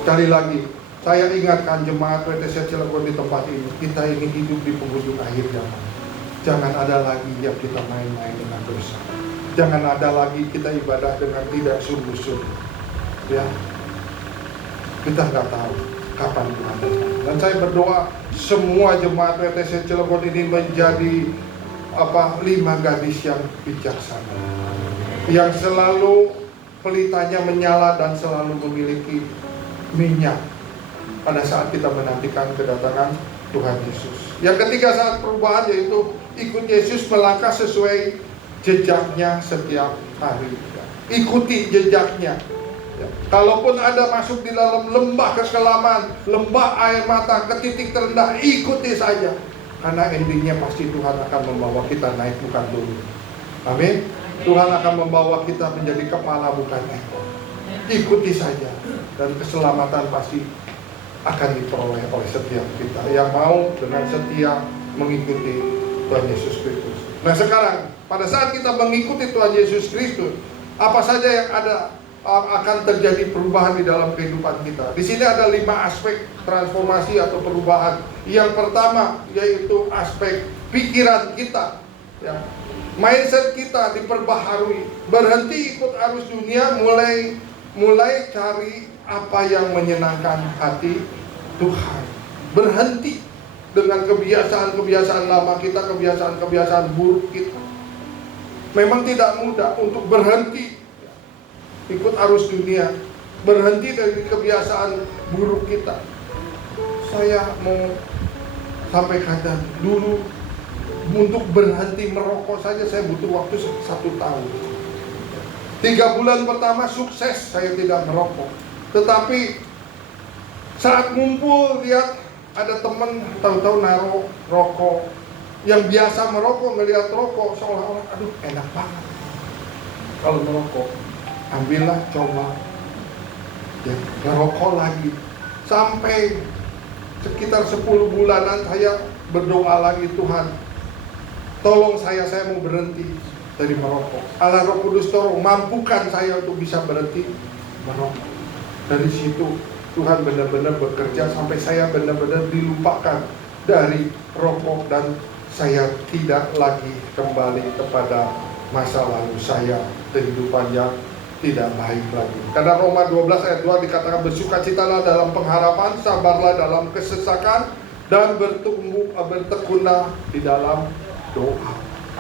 Sekali lagi, saya ingatkan jemaat WTC Cilegon di tempat ini, kita ingin hidup di penghujung akhir zaman. Jangan ada lagi yang kita main-main dengan dosa. Jangan ada lagi kita ibadah dengan tidak sungguh-sungguh. Ya, kita nggak tahu kapan Tuhan datang. Dan saya berdoa semua jemaat WTC Cilegon ini menjadi 5 gadis yang bijaksana, yang selalu pelitanya menyala dan selalu memiliki minyak pada saat kita menantikan kedatangan Tuhan Yesus. Yang ketiga saat perubahan, yaitu ikut Yesus melangkah sesuai jejaknya setiap hari. Ikuti jejaknya. Kalaupun ada masuk di dalam lembah kekelaman, lembah air mata, ke titik terendah, ikuti saja. Karena endingnya pasti Tuhan akan membawa kita naik, bukan turun. Amin. Tuhan akan membawa kita menjadi kepala, bukan ekor. Ikuti saja, dan keselamatan pasti akan diperoleh oleh setiap kita yang mau dengan setia mengikuti Tuhan Yesus Kristus. Nah sekarang, pada saat kita mengikuti Tuhan Yesus Kristus, apa saja yang akan terjadi perubahan di dalam kehidupan kita. Di sini ada 5 aspek transformasi atau perubahan. Yang pertama yaitu aspek pikiran kita. Ya. Mindset kita diperbaharui. Berhenti ikut arus dunia, mulai cari apa yang menyenangkan hati Tuhan. Berhenti dengan kebiasaan-kebiasaan lama kita, kebiasaan-kebiasaan buruk kita. Memang tidak mudah untuk berhenti ikut arus dunia, berhenti dari kebiasaan buruk kita. Saya mau sampaikan dulu, untuk berhenti merokok saja saya butuh waktu 1 tahun. 3 bulan pertama sukses saya tidak merokok. Tetapi saat ngumpul lihat ada teman tahu-tahu naruh rokok, yang biasa merokok melihat rokok seolah-olah aduh enak banget kalau merokok. Ambillah, coba ya, ngerokok lagi. Sampai sekitar 10 bulanan saya berdoa lagi, Tuhan tolong saya mau berhenti dari merokok. Allah Roh Kudus tolong mampukan saya untuk bisa berhenti merokok. Dari situ Tuhan benar-benar bekerja sampai saya benar-benar dilupakan dari rokok, dan saya tidak lagi kembali kepada masa lalu saya, kehidupan yang tidak baik lagi. Karena Roma 12 ayat 2 dikatakan bersukacitalah dalam pengharapan, sabarlah dalam kesesakan, dan bertekunlah di dalam doa.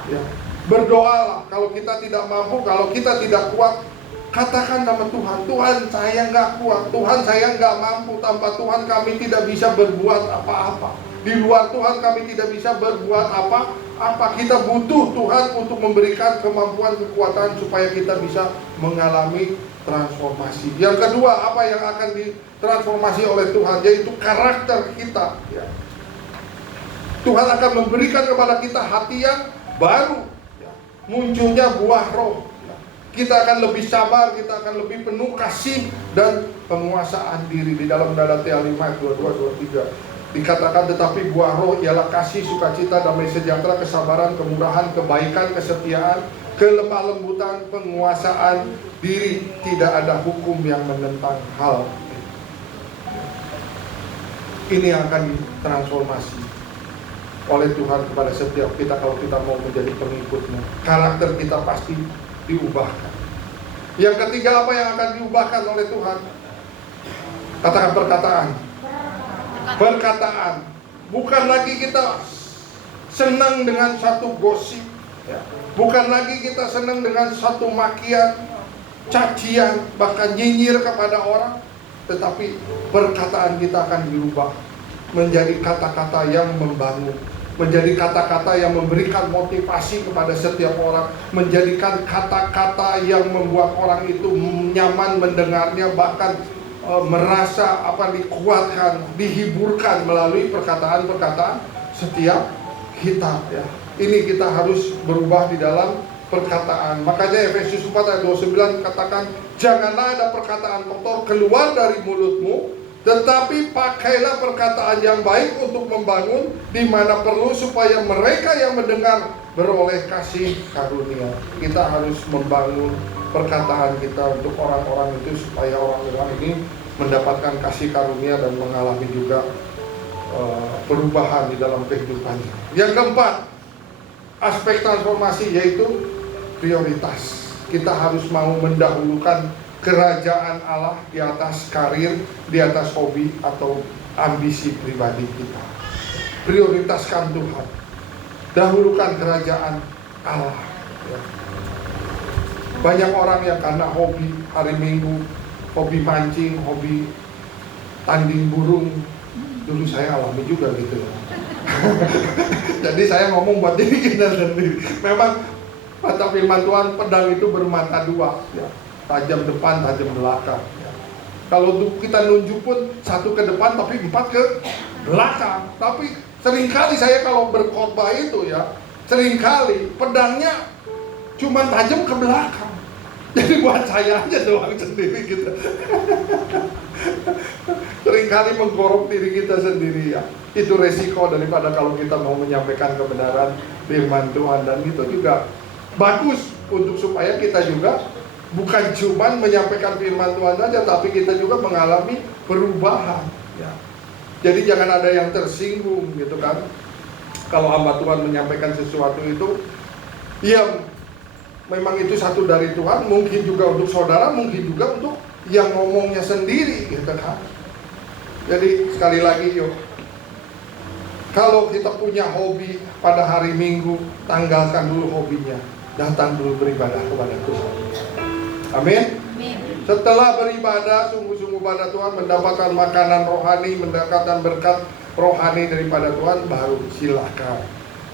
Ya. Berdoalah. Kalau kita tidak mampu, kalau kita tidak kuat, katakan sama Tuhan, Tuhan saya nggak kuat, Tuhan saya nggak mampu, tanpa Tuhan kami tidak bisa berbuat apa-apa. Di luar Tuhan kami tidak bisa berbuat apa-apa. Kita butuh Tuhan untuk memberikan kemampuan, kekuatan supaya kita bisa mengalami transformasi. Yang kedua, apa yang akan ditransformasi oleh Tuhan, yaitu karakter kita. Ya. Tuhan akan memberikan kepada kita hati yang baru. Ya. Munculnya buah roh. Ya. Kita akan lebih sabar, kita akan lebih penuh kasih dan penguasaan diri. Di dalam Galatia 5 ayat 22-23 dikatakan, tetapi buah roh ialah kasih, sukacita, damai sejahtera, kesabaran, kemurahan, kebaikan, kesetiaan, kelemah lembutan, penguasaan diri. Tidak ada hukum yang menentang hal ini. Yang akan ditransformasi. oleh Tuhan kepada setiap kita kalau kita mau menjadi pengikutnya. Karakter kita pasti diubahkan. Yang ketiga, apa yang akan diubahkan oleh Tuhan? Katakan perkataan. Perkataan. Bukan lagi kita senang dengan satu gosip, bukan lagi kita senang dengan satu makian, cacian, bahkan nyinyir kepada orang, tetapi perkataan kita akan dirubah menjadi kata-kata yang membangun, menjadi kata-kata yang memberikan motivasi kepada setiap orang, menjadikan kata-kata yang membuat orang itu nyaman mendengarnya, bahkan merasa dikuatkan, dihiburkan melalui perkataan-perkataan setiap kita, ya. Ini kita harus berubah di dalam perkataan. Makanya Efesus 4 ayat 29 katakan, janganlah ada perkataan kotor keluar dari mulutmu, tetapi pakailah perkataan yang baik untuk membangun di mana perlu, supaya mereka yang mendengar beroleh kasih karunia. Kita harus membangun perkataan kita untuk orang-orang itu, supaya orang-orang ini mendapatkan kasih karunia dan mengalami juga perubahan di dalam kehidupannya. Yang keempat, aspek transformasi yaitu prioritas. Kita harus mau mendahulukan kerajaan Allah di atas karir, di atas hobi atau ambisi pribadi kita. Prioritaskan Tuhan. Dahulukan kerajaan Allah. Banyak orang yang karena hobi hari Minggu, hobi mancing, hobi tanding burung. Dulu saya alami juga gitu. Jadi saya ngomong buat diri kita sendiri. Memang kata firman Tuhan, pedang itu bermata dua, ya. Tajam depan, tajam belakang, ya. Kalau kita nunjuk pun satu ke depan tapi 4 ke belakang. Tapi seringkali saya kalau berkhotbah itu, ya, seringkali pedangnya cuma tajam ke belakang. Jadi buat saya aja doang sendiri gitu. Seringkali menggorok diri kita sendiri, ya. Itu resiko daripada kalau kita mau menyampaikan kebenaran firman Tuhan. Dan itu juga bagus untuk supaya kita juga bukan cuma menyampaikan firman Tuhan saja, tapi kita juga mengalami perubahan, ya. Jadi jangan ada yang tersinggung gitu kan. Kalau hamba Tuhan menyampaikan sesuatu itu, ya memang itu satu dari Tuhan, mungkin juga untuk saudara, mungkin juga untuk yang ngomongnya sendiri gitu kan. Jadi sekali lagi yuk, kalau kita punya hobi pada hari Minggu, tanggalkan dulu hobinya, datang dulu beribadah kepada Tuhan. Amin. Setelah beribadah sungguh-sungguh pada Tuhan, mendapatkan makanan rohani, mendapatkan berkat rohani daripada Tuhan, baru silakan,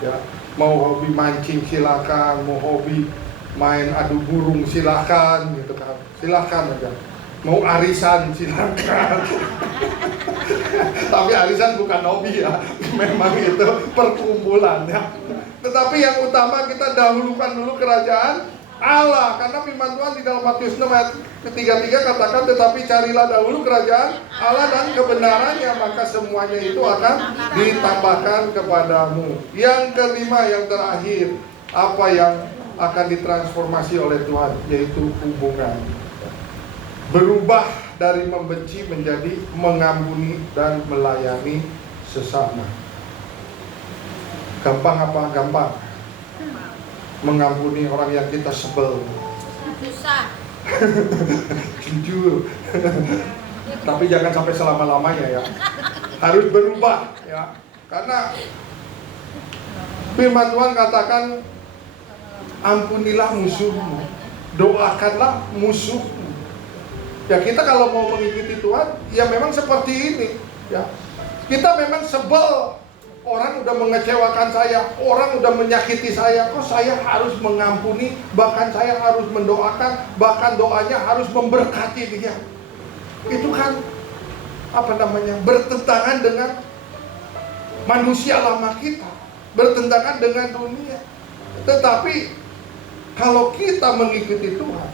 ya. Mau hobi mancing silakan, mau hobi main adu burung silakan gitu kan, silakan aja. Mau arisan silakan. Tapi arisan bukan hobi, ya. Memang itu perkumpulan, ya. Tetapi yang utama kita dahulukan dulu kerajaan Allah. Karena firman Tuhan di dalam Matius 6 ayat ke-33 katakan, tetapi carilah dahulu kerajaan Allah dan kebenarannya, maka semuanya itu akan ditambahkan kepadamu. Yang kelima, yang terakhir, apa yang akan ditransformasi oleh Tuhan, yaitu hubungan. Berubah dari membenci menjadi mengampuni dan melayani sesama. Gampang apa? Gampang. Mengampuni orang yang kita sebel. Susah. Jujur. Tapi jangan sampai selama-lamanya, ya. Harus berubah, ya. Karena firman Tuhan katakan, ampunilah musuhmu, doakanlah musuhmu. Ya, kita kalau mau mengikuti Tuhan, ya memang seperti ini, ya. Kita memang sebel, orang udah mengecewakan saya, orang udah menyakiti saya, kok saya harus mengampuni, bahkan saya harus mendoakan, bahkan doanya harus memberkati dia. Itu kan bertentangan dengan manusia lama kita, bertentangan dengan dunia. Tetapi kalau kita mengikuti Tuhan,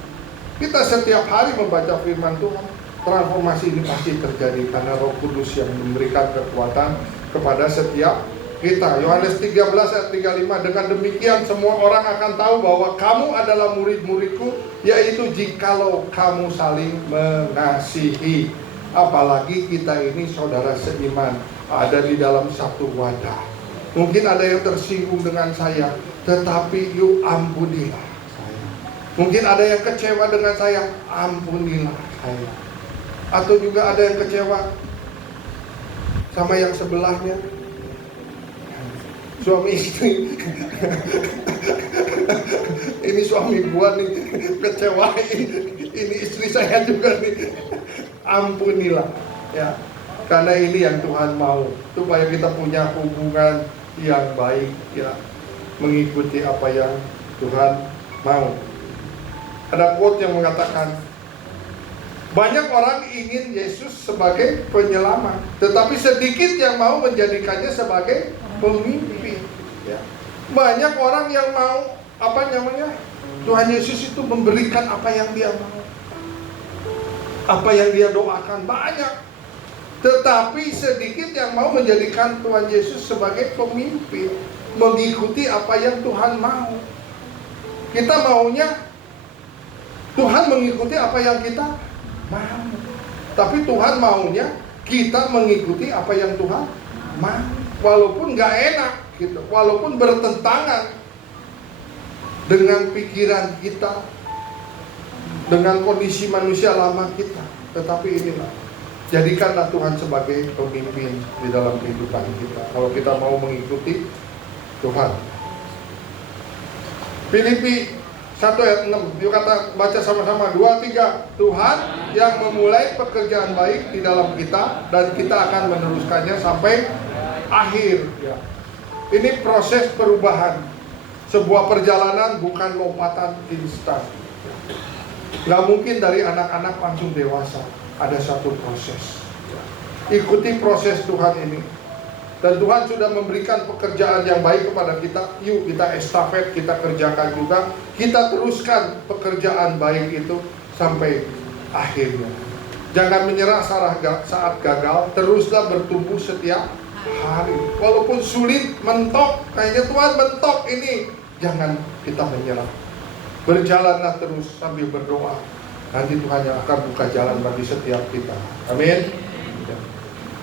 kita setiap hari membaca firman Tuhan, transformasi ini pasti terjadi karena Roh Kudus yang memberikan kekuatan kepada setiap kita. Yohanes 13 ayat 35, dengan demikian semua orang akan tahu bahwa kamu adalah murid-muridku, yaitu jikalau kamu saling mengasihi. Apalagi kita ini saudara seiman, ada di dalam satu wadah. Mungkin ada yang tersinggung dengan saya, tetapi you ampunilah saya. Mungkin ada yang kecewa dengan saya, ampunilah saya. Atau juga ada yang kecewa sama yang sebelahnya, suami istri. Ini suami gua nih kecewain, ini istri saya juga nih. Ampunilah ya. Karena ini yang Tuhan mau, supaya kita punya hubungan yang baik ya, mengikuti apa yang Tuhan mau. Ada quote yang mengatakan, banyak orang ingin Yesus sebagai penyelamat, tetapi sedikit yang mau menjadikannya sebagai pemimpin ya. Banyak orang yang mau Tuhan Yesus itu memberikan apa yang dia mau, apa yang dia doakan, banyak. Tetapi sedikit yang mau menjadikan Tuhan Yesus sebagai pemimpin, mengikuti apa yang Tuhan mau. Kita maunya Tuhan mengikuti apa yang kita mau, tapi Tuhan maunya kita mengikuti apa yang Tuhan mau, walaupun gak enak gitu, walaupun bertentangan dengan pikiran kita, dengan kondisi manusia lama kita. Tetapi inilah, jadikanlah Tuhan sebagai pemimpin di dalam kehidupan kita, kalau kita mau mengikuti Tuhan. Filipi 1 ayat 6, yuk kata baca sama-sama, 2, 3. Tuhan yang memulai pekerjaan baik di dalam kita, dan kita akan meneruskannya sampai akhir ya. Ini proses perubahan. Sebuah perjalanan bukan lompatan instan. Gak mungkin dari anak-anak langsung dewasa. Ada satu proses. Ikuti proses Tuhan ini. Dan Tuhan sudah memberikan pekerjaan yang baik kepada kita. Yuk kita estafet, kita kerjakan juga. Kita teruskan pekerjaan baik itu sampai akhirnya. Jangan menyerah saat gagal. Teruslah bertumbuh setiap hari. Walaupun sulit, mentok, kayaknya Tuhan mentok ini, jangan kita menyerah. Berjalanlah terus sambil berdoa. Nanti Tuhan yang akan buka jalan bagi setiap kita. Amin.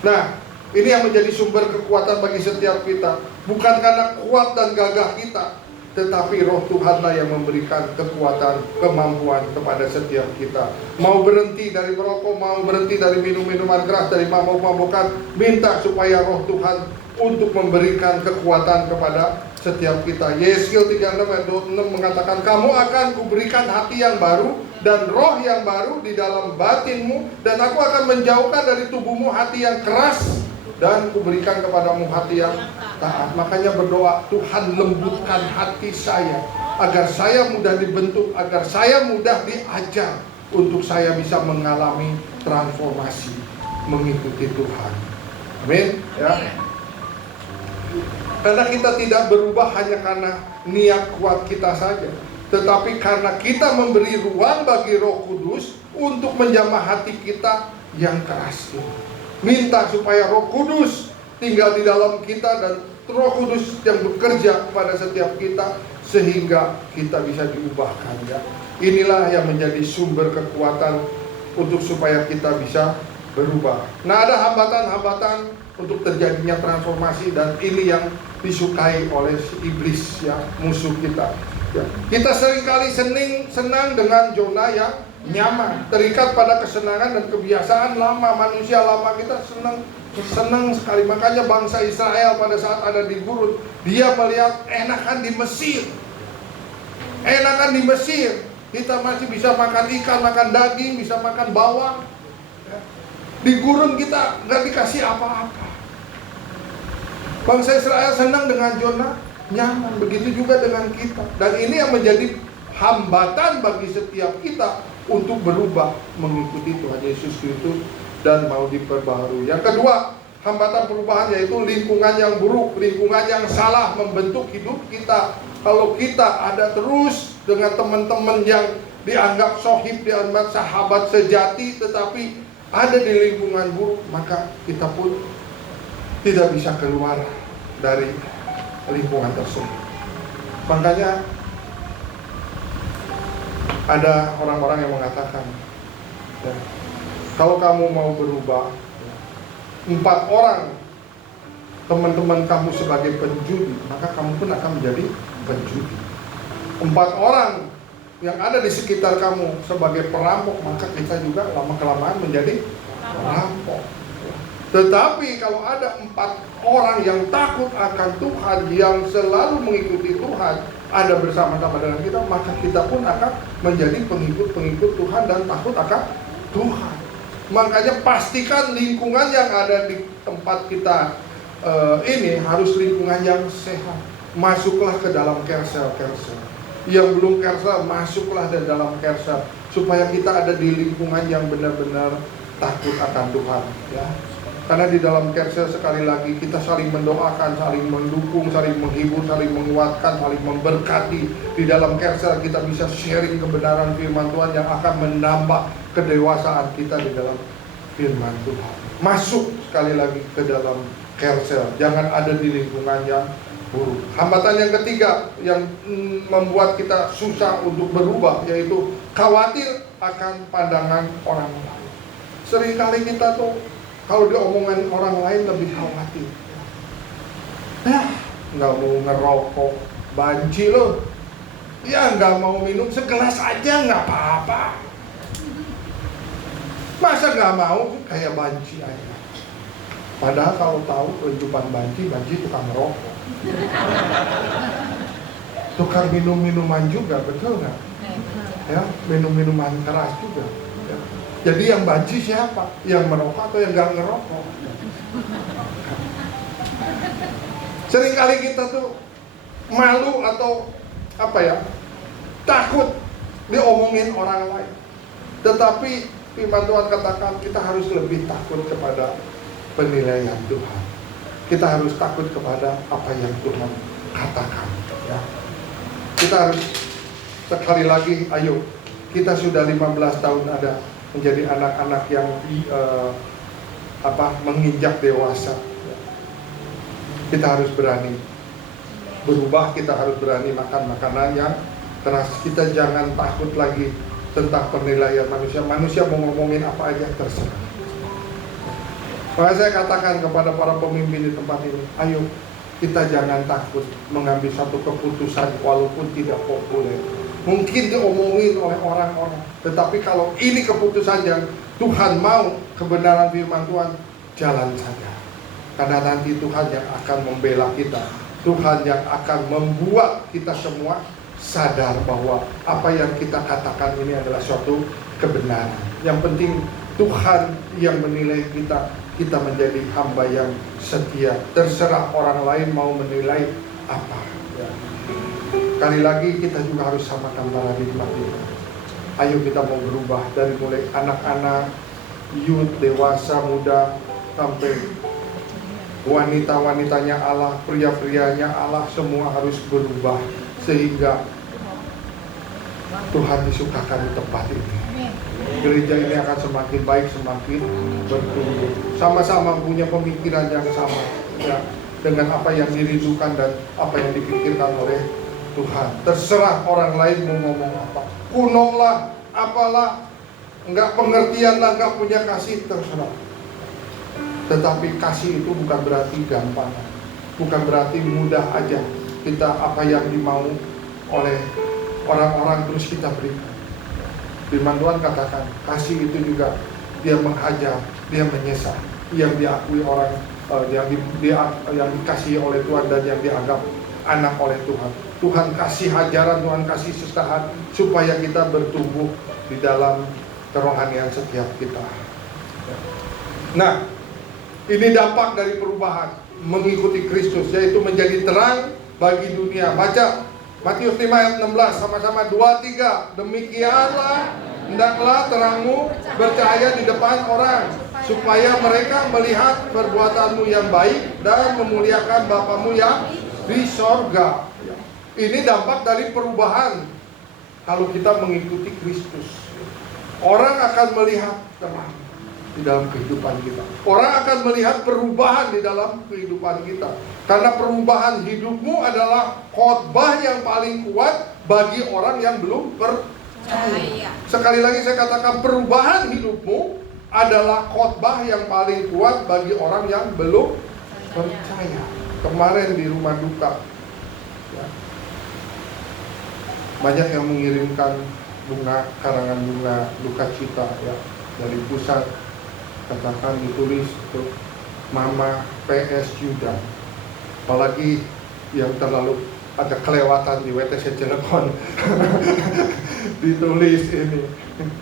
Nah, ini yang menjadi sumber kekuatan bagi setiap kita. Bukan karena kuat dan gagah kita, tetapi roh Tuhanlah yang memberikan kekuatan, kemampuan kepada setiap kita. Mau berhenti dari merokok, mau berhenti dari minum-minuman keras, dari mabuk-mabukan, minta supaya roh Tuhan untuk memberikan kekuatan kepada setiap kita. Yesaya 36 ayat 26 mengatakan, kamu akan kuberikan hati yang baru dan roh yang baru di dalam batinmu, dan aku akan menjauhkan dari tubuhmu hati yang keras, dan kuberikan kepadamu hati yang taat. Makanya berdoa, Tuhan lembutkan hati saya, agar saya mudah dibentuk, agar saya mudah diajar, untuk saya bisa mengalami transformasi mengikuti Tuhan. Amin ya. Karena kita tidak berubah hanya karena niat kuat kita saja, tetapi karena kita memberi ruang bagi Roh Kudus untuk menjamah hati kita yang keras. Minta supaya Roh Kudus tinggal di dalam kita, dan Roh Kudus yang bekerja pada setiap kita, sehingga kita bisa diubahkan ya. Inilah yang menjadi sumber kekuatan untuk supaya kita bisa berubah. Nah, ada hambatan-hambatan untuk terjadinya transformasi, dan ini yang disukai oleh iblis ya, musuh kita ya. Kita seringkali senang dengan zona yang nyaman, terikat pada kesenangan dan kebiasaan lama. Manusia lama kita senang sekali. Makanya bangsa Israel pada saat ada di gurun, dia melihat enakan di Mesir. Enakan di Mesir, kita masih bisa makan ikan, makan daging, bisa makan bawang ya. Di gurun kita gak dikasih apa-apa. Bangsa Israel senang dengan zona nyaman, begitu juga dengan kita. Dan ini yang menjadi hambatan bagi setiap kita untuk berubah mengikuti Tuhan Yesus Kristus dan mau diperbaharui. Yang kedua, hambatan perubahan yaitu lingkungan yang buruk, lingkungan yang salah membentuk hidup kita. Kalau kita ada terus dengan teman-teman yang dianggap sohib, dianggap sahabat sejati, tetapi ada di lingkungan buruk, maka kita pun tidak bisa keluar dari lingkungan tersebut. Makanya ada orang-orang yang mengatakan ya, kalau kamu mau berubah, 4 orang teman-teman kamu sebagai penjudi, maka kamu pun akan menjadi penjudi. 4 orang yang ada di sekitar kamu sebagai perampok, maka kita juga lama-kelamaan menjadi perampok. Tetapi kalau ada 4 orang yang takut akan Tuhan, yang selalu mengikuti Tuhan, ada bersama-sama dengan kita, maka kita pun akan menjadi pengikut-pengikut Tuhan dan takut akan Tuhan. Makanya pastikan lingkungan yang ada di tempat kita ini harus lingkungan yang sehat. Masuklah ke dalam kersel-kersel. Yang belum kersel, masuklah ke dalam kersel, supaya kita ada di lingkungan yang benar-benar takut akan Tuhan, ya. Karena di dalam kersel sekali lagi kita saling mendoakan, saling mendukung, saling menghibur, saling menguatkan, saling memberkati. Di dalam kersel kita bisa sharing kebenaran firman Tuhan yang akan menambah kedewasaan kita di dalam firman Tuhan. Masuk sekali lagi ke dalam kersel, jangan ada di lingkungan yang buruk. Hambatan yang ketiga yang membuat kita susah untuk berubah, yaitu khawatir akan pandangan orang lain. Seringkali kita tuh kalau diomongin orang lain lebih khawatir. Nggak mau ngerokok, banci loh. Ya nggak mau minum segelas aja nggak apa-apa. Masa nggak mau kayak banci aja. Padahal kalau tahu kehidupan banci tukang merokok. Tukang minum-minuman juga, betul nggak? Ya, minum-minuman keras juga. Ya. Jadi yang banci siapa? Yang merokok atau yang nggak ngerokok? Seringkali kita tuh malu atau takut diomongin orang lain. Tetapi firman Tuhan katakan kita harus lebih takut kepada penilaian Tuhan. Kita harus takut kepada apa yang Tuhan katakan, ya. Kita harus sekali lagi, ayo, kita sudah 15 tahun ada menjadi anak-anak yang menginjak dewasa. Kita harus berani berubah, kita harus berani makan makanan yang keras. Kita jangan takut lagi tentang penilaian manusia. Manusia mau ngomongin apa aja terserah. Maka saya katakan kepada para pemimpin di tempat ini, ayo kita jangan takut mengambil satu keputusan walaupun tidak populer. Mungkin diomongin oleh orang-orang, tetapi kalau ini keputusan yang Tuhan mau, kebenaran firman Tuhan, jalan saja. Karena nanti Tuhan yang akan membela kita, Tuhan yang akan membuat kita semua sadar bahwa apa yang kita katakan ini adalah suatu kebenaran. Yang penting Tuhan yang menilai kita, kita menjadi hamba yang setia. Terserah orang lain mau menilai apa, ya. Kali lagi kita juga harus samakan paradigma kita. Ayo kita mau berubah dari mulai anak-anak, youth, dewasa, muda, sampai wanita-wanitanya Allah, pria-prianya Allah, semua harus berubah sehingga Tuhan disukakan di tempat ini. Gereja ini akan semakin baik, semakin bertumbuh. Sama-sama punya pemikiran yang sama, ya, dengan apa yang dirindukan dan apa yang dipikirkan oleh Tuhan. Terserah orang lain mau ngomong apa, kuno lah, apalah, nggak pengertian lah, nggak punya kasih, terserah. Tetapi kasih itu bukan berarti gampang, bukan berarti mudah aja kita apa yang dimau oleh orang-orang terus kita berikan. Firman Tuhan katakan, kasih itu juga dia menghajar, dia menyesal, yang diakui orang, yang dikasihi oleh Tuhan dan yang dianggap anak oleh Tuhan. Tuhan kasih hajaran, Tuhan kasih sustahan supaya kita bertumbuh di dalam kerohanian setiap kita. Nah, ini dampak dari perubahan mengikuti Kristus, yaitu menjadi terang bagi dunia. Baca Matius 5 ayat 16 sama-sama, 2-3. Demikianlah hendaklah terangmu bercahaya di depan orang, supaya mereka melihat perbuatanmu yang baik dan memuliakan Bapamu yang di sorga. Ini dampak dari perubahan. Kalau kita mengikuti Kristus, orang akan melihat terang di dalam kehidupan kita. Orang akan melihat perubahan di dalam kehidupan kita. Karena perubahan hidupmu adalah khotbah yang paling kuat bagi orang yang belum percaya. Sekali lagi saya katakan, perubahan hidupmu adalah khotbah yang paling kuat bagi orang yang belum percaya. Kemarin di rumah duka, ya, banyak yang mengirimkan bunga, karangan bunga duka cita ya dari pusat, katakan ditulis untuk Mama PS Yuda. Apalagi yang terlalu agak kelewatan di WTC Cilegon ditulis ini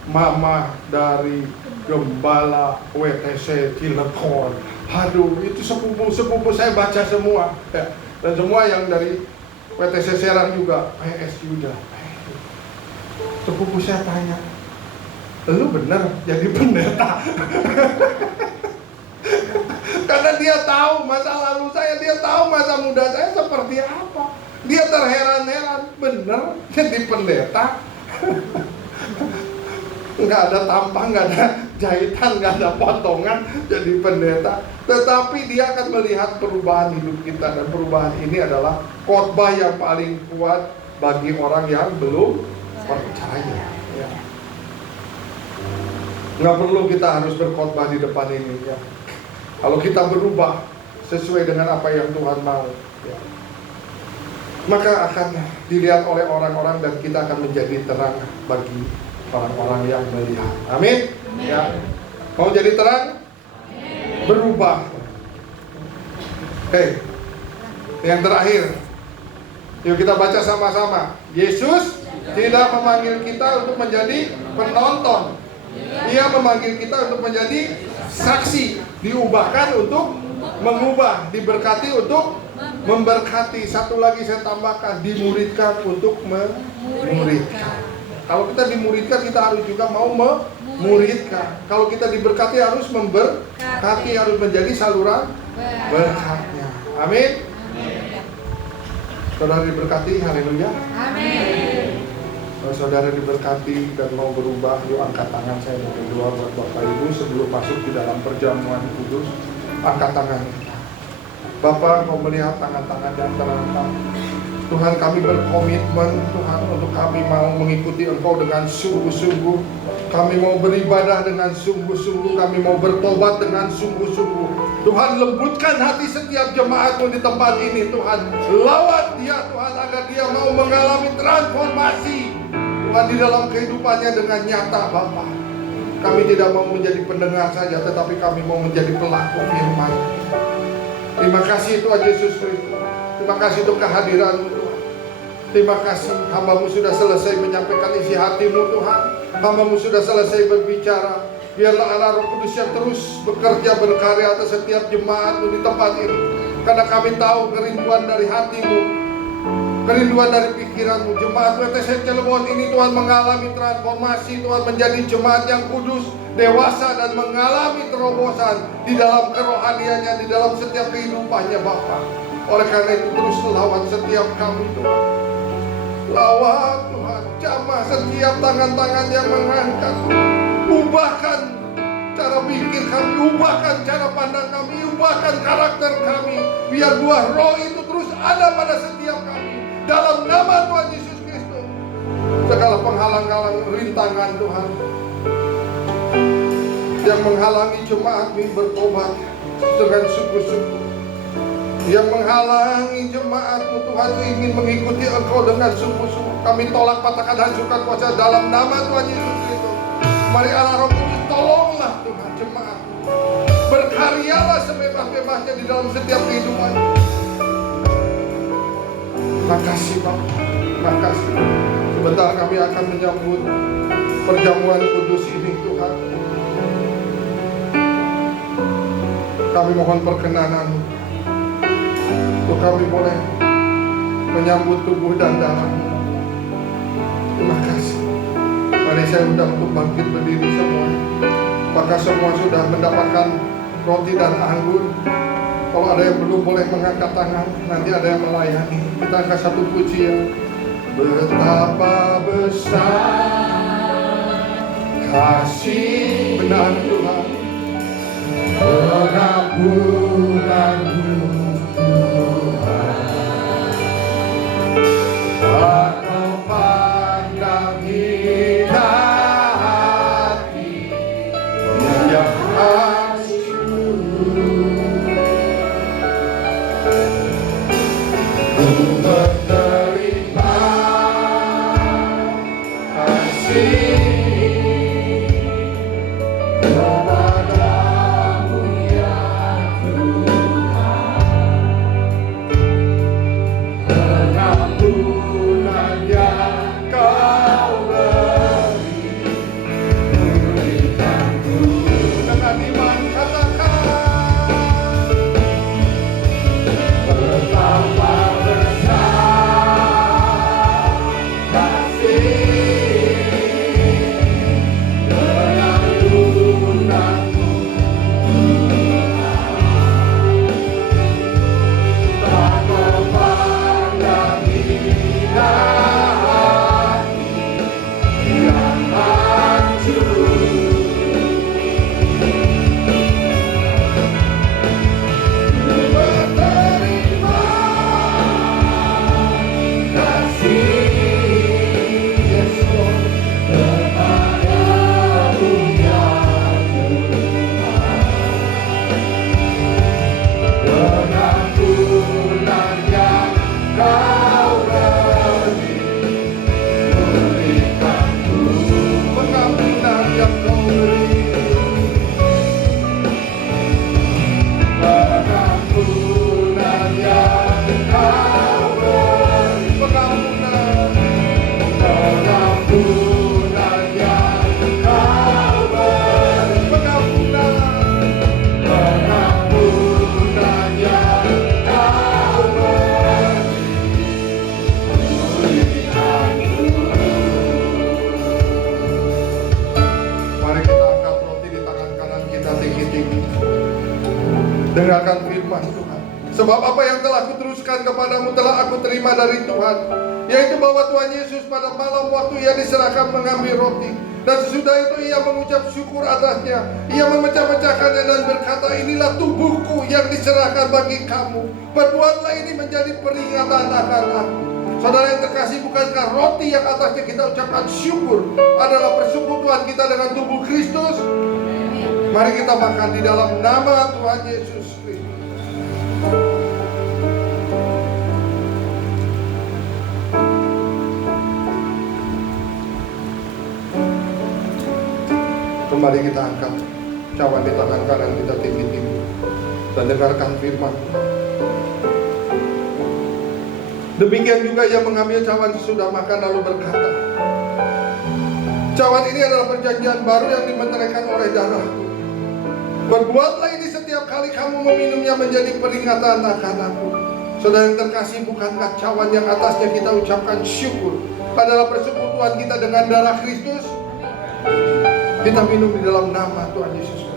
Mama dari Gembala WTC Cilegon. Aduh, itu sepupu saya baca semua ya. Dan semua yang dari WTC Serang juga PS Yuda. Sepupu saya tanya, lu bener jadi pendeta? Karena dia tahu masa lalu saya, dia tahu masa muda saya seperti apa. Dia terheran-heran, bener jadi pendeta? Nggak ada tampang, nggak ada jahitan, nggak ada potongan, jadi pendeta. Tetapi dia akan melihat perubahan hidup kita, dan perubahan ini adalah khotbah yang paling kuat bagi orang yang belum percaya. Ya. Nggak perlu kita harus berkhotbah di depan ini. Ya. Kalau kita berubah sesuai dengan apa yang Tuhan mau, ya, maka akan dilihat oleh orang-orang dan kita akan menjadi terang bagi orang-orang yang melihat. Amin. Ya. Mau jadi terang? Berubah. Oke. Yang terakhir, yuk kita baca sama-sama. Yesus tidak memanggil kita untuk menjadi penonton. Ia memanggil kita untuk menjadi saksi. Diubahkan untuk mengubah, diberkati untuk memberkati. Satu lagi saya tambahkan, dimuridkan untuk memuridkan. Kalau kita dimuridkan, kita harus juga mau memuridkan. Kalau kita diberkati, harus memberkati, harus menjadi saluran berkatnya. Amin. Saudara diberkati, haleluya. Amin. Kalau saudara diberkati dan mau berubah, yuk angkat tangan, saya mau berdoa buat Bapak Ibu sebelum masuk di dalam perjamuan kudus. Angkat tangan kita. Bapak, kau melihat tangan-tangan yang terangkat. Tuhan, kami berkomitmen Tuhan untuk kami mau mengikuti Engkau dengan sungguh-sungguh. Kami mau beribadah dengan sungguh-sungguh. Kami mau bertobat dengan sungguh-sungguh. Tuhan, lembutkan hati setiap jemaat-Mu di tempat ini Tuhan. Lawat dia Tuhan agar dia mau mengalami transformasi Tuhan di dalam kehidupannya dengan nyata Bapa. Kami tidak mau menjadi pendengar saja, tetapi kami mau menjadi pelaku firman. Terima kasih Tuhan Yesus Kristus. Terima kasih untuk kehadiran-Mu Tuhan. Terima kasih hamba-Mu sudah selesai menyampaikan isi hati-Mu Tuhan. Hamba-Mu sudah selesai berbicara. Biarlah Allah Roh Kudus yang terus bekerja berkarya atas setiap jemaat-Mu di tempat ini. Karena kami tahu kerinduan dari hati-Mu, kerinduan dari pikiran-Mu. Jemaat WTC Cilegon ini Tuhan mengalami transformasi. Tuhan menjadi jemaat yang kudus, dewasa, dan mengalami terobosan di dalam kerohaniannya, di dalam setiap kehidupannya Bapa. Oleh karena itu terus lawat setiap kami Tuhan. Lawat Tuhan, jamah setiap tangan-tangan yang mengangkat. Ubahkan cara pikir kami, ubahkan cara pandang kami, ubahkan karakter kami. Biar buah roh itu terus ada pada setiap kami. Dalam nama Tuhan Yesus Kristus. Segala penghalang-halang rintangan Tuhan yang menghalangi jemaat ini bertobat dengan sungguh-sungguh, yang menghalangi jemaat-Mu Tuhan ingin mengikuti Engkau dengan sungguh-sungguh, kami tolak, patahkan, hancurkan kuasa dalam nama Tuhan Yesus Kristus. Mari Allah Roh Kudus, tolonglah Tuhan jemaat, berkaryalah sebebas-bebasnya di dalam setiap kehidupan. Makasih Bapak, makasih. Sebentar kami akan menyambut perjamuan kudus ini Tuhan. Kami mohon perkenanan untuk kami boleh menyambut tubuh dan darah-Mu. Terima kasih. Mari saya undang untuk bangkit berdiri semua. Apakah semua sudah mendapatkan roti dan anggur? Kalau ada yang belum boleh mengangkat tangan, nanti ada yang melayani. Kita angkat satu pujian. Betapa besar kasih benar Tuhan, pengampunan-Mu Tuhan. Kau pandang hina hati yang hancur. Dengarkan firman Tuhan. Sebab apa yang telah kuteruskan kepadamu telah aku terima dari Tuhan, yaitu bahwa Tuhan Yesus pada malam waktu ia diserahkan mengambil roti, dan sesudah itu ia mengucap syukur atasnya. Ia memecah-mecahkannya dan berkata, inilah tubuhku yang diserahkan bagi kamu. Perbuatlah ini menjadi peringatan akan aku. Saudara yang terkasih, bukankah roti yang atasnya kita ucapkan syukur adalah persekutuan kita dengan tubuh Kristus? Mari kita makan di dalam nama Tuhan Yesus Kristus. Kembali kita angkat cawan di tangan kanan kita tinggi-tinggi dan dengarkan firman. Demikian juga ia mengambil cawan sesudah makan lalu berkata, cawan ini adalah perjanjian baru yang dimeteraikan oleh darahku. Berbuatlah ini setiap kali kamu meminumnya menjadi peringatan akan aku. Saudara yang terkasih, bukankah cawan yang atasnya kita ucapkan syukur adalah persekutuan kita dengan darah Kristus? Kita minum di dalam nama Tuhan Yesus.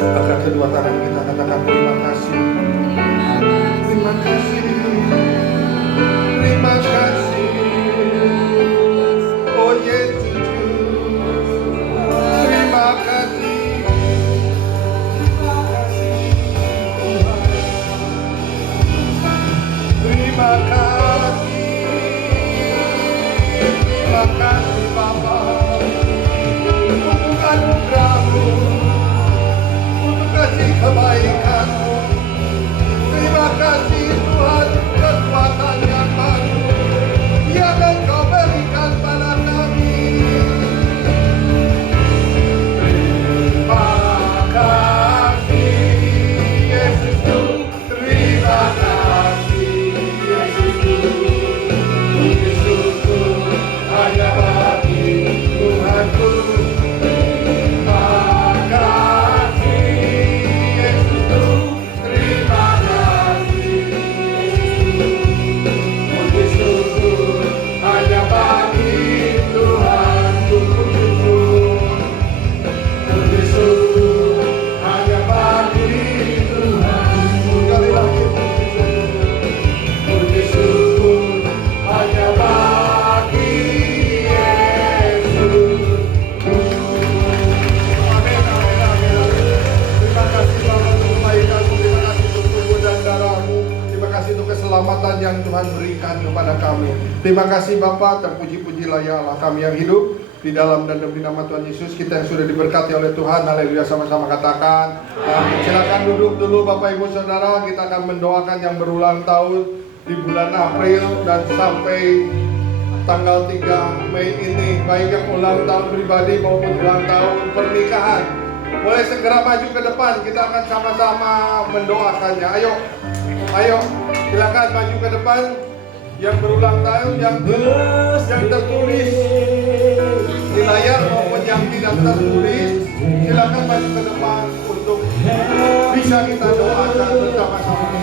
Angkat kedua tangan kita, katakan terima kasih. Terima kasih. Terima kasih. Oh Yesus. Terima kasih. Terima kasih. Terima kasih Bapa untuk anugerah-Mu, untuk kasih kebaikan-Mu. Terima kasih Tuhan, kekuatan yang baru yang Engkau berikan pada kami. Terima kasih Yesus, terima kasih Yesus. Hanya bagi Tuhanku. Terima kasih Yesus, terima kasih Yesus. Hanya bagi Tuhanku. Yesus, hanya bagi Tuhanku. Sekali lagi Yesus, hanya bagi keselamatan yang Tuhan berikan kepada kami. Terima kasih Bapa, terpuji-pujilah ya Allah kami yang hidup di dalam dan demi nama Tuhan Yesus. Kita yang sudah diberkati oleh Tuhan, haleluya, sama-sama katakan amin. Silakan duduk dulu Bapak Ibu Saudara. Kita akan mendoakan yang berulang tahun di bulan April dan sampai tanggal 3 Mei ini, baik yang ulang tahun pribadi maupun ulang tahun pernikahan. Boleh segera maju ke depan, kita akan sama-sama mendoakannya. Ayo, silakan maju ke depan. Yang berulang tahun, yang tertulis di layar maupun yang tidak tertulis, silakan maju ke depan untuk bisa kita doakan bersama-sama.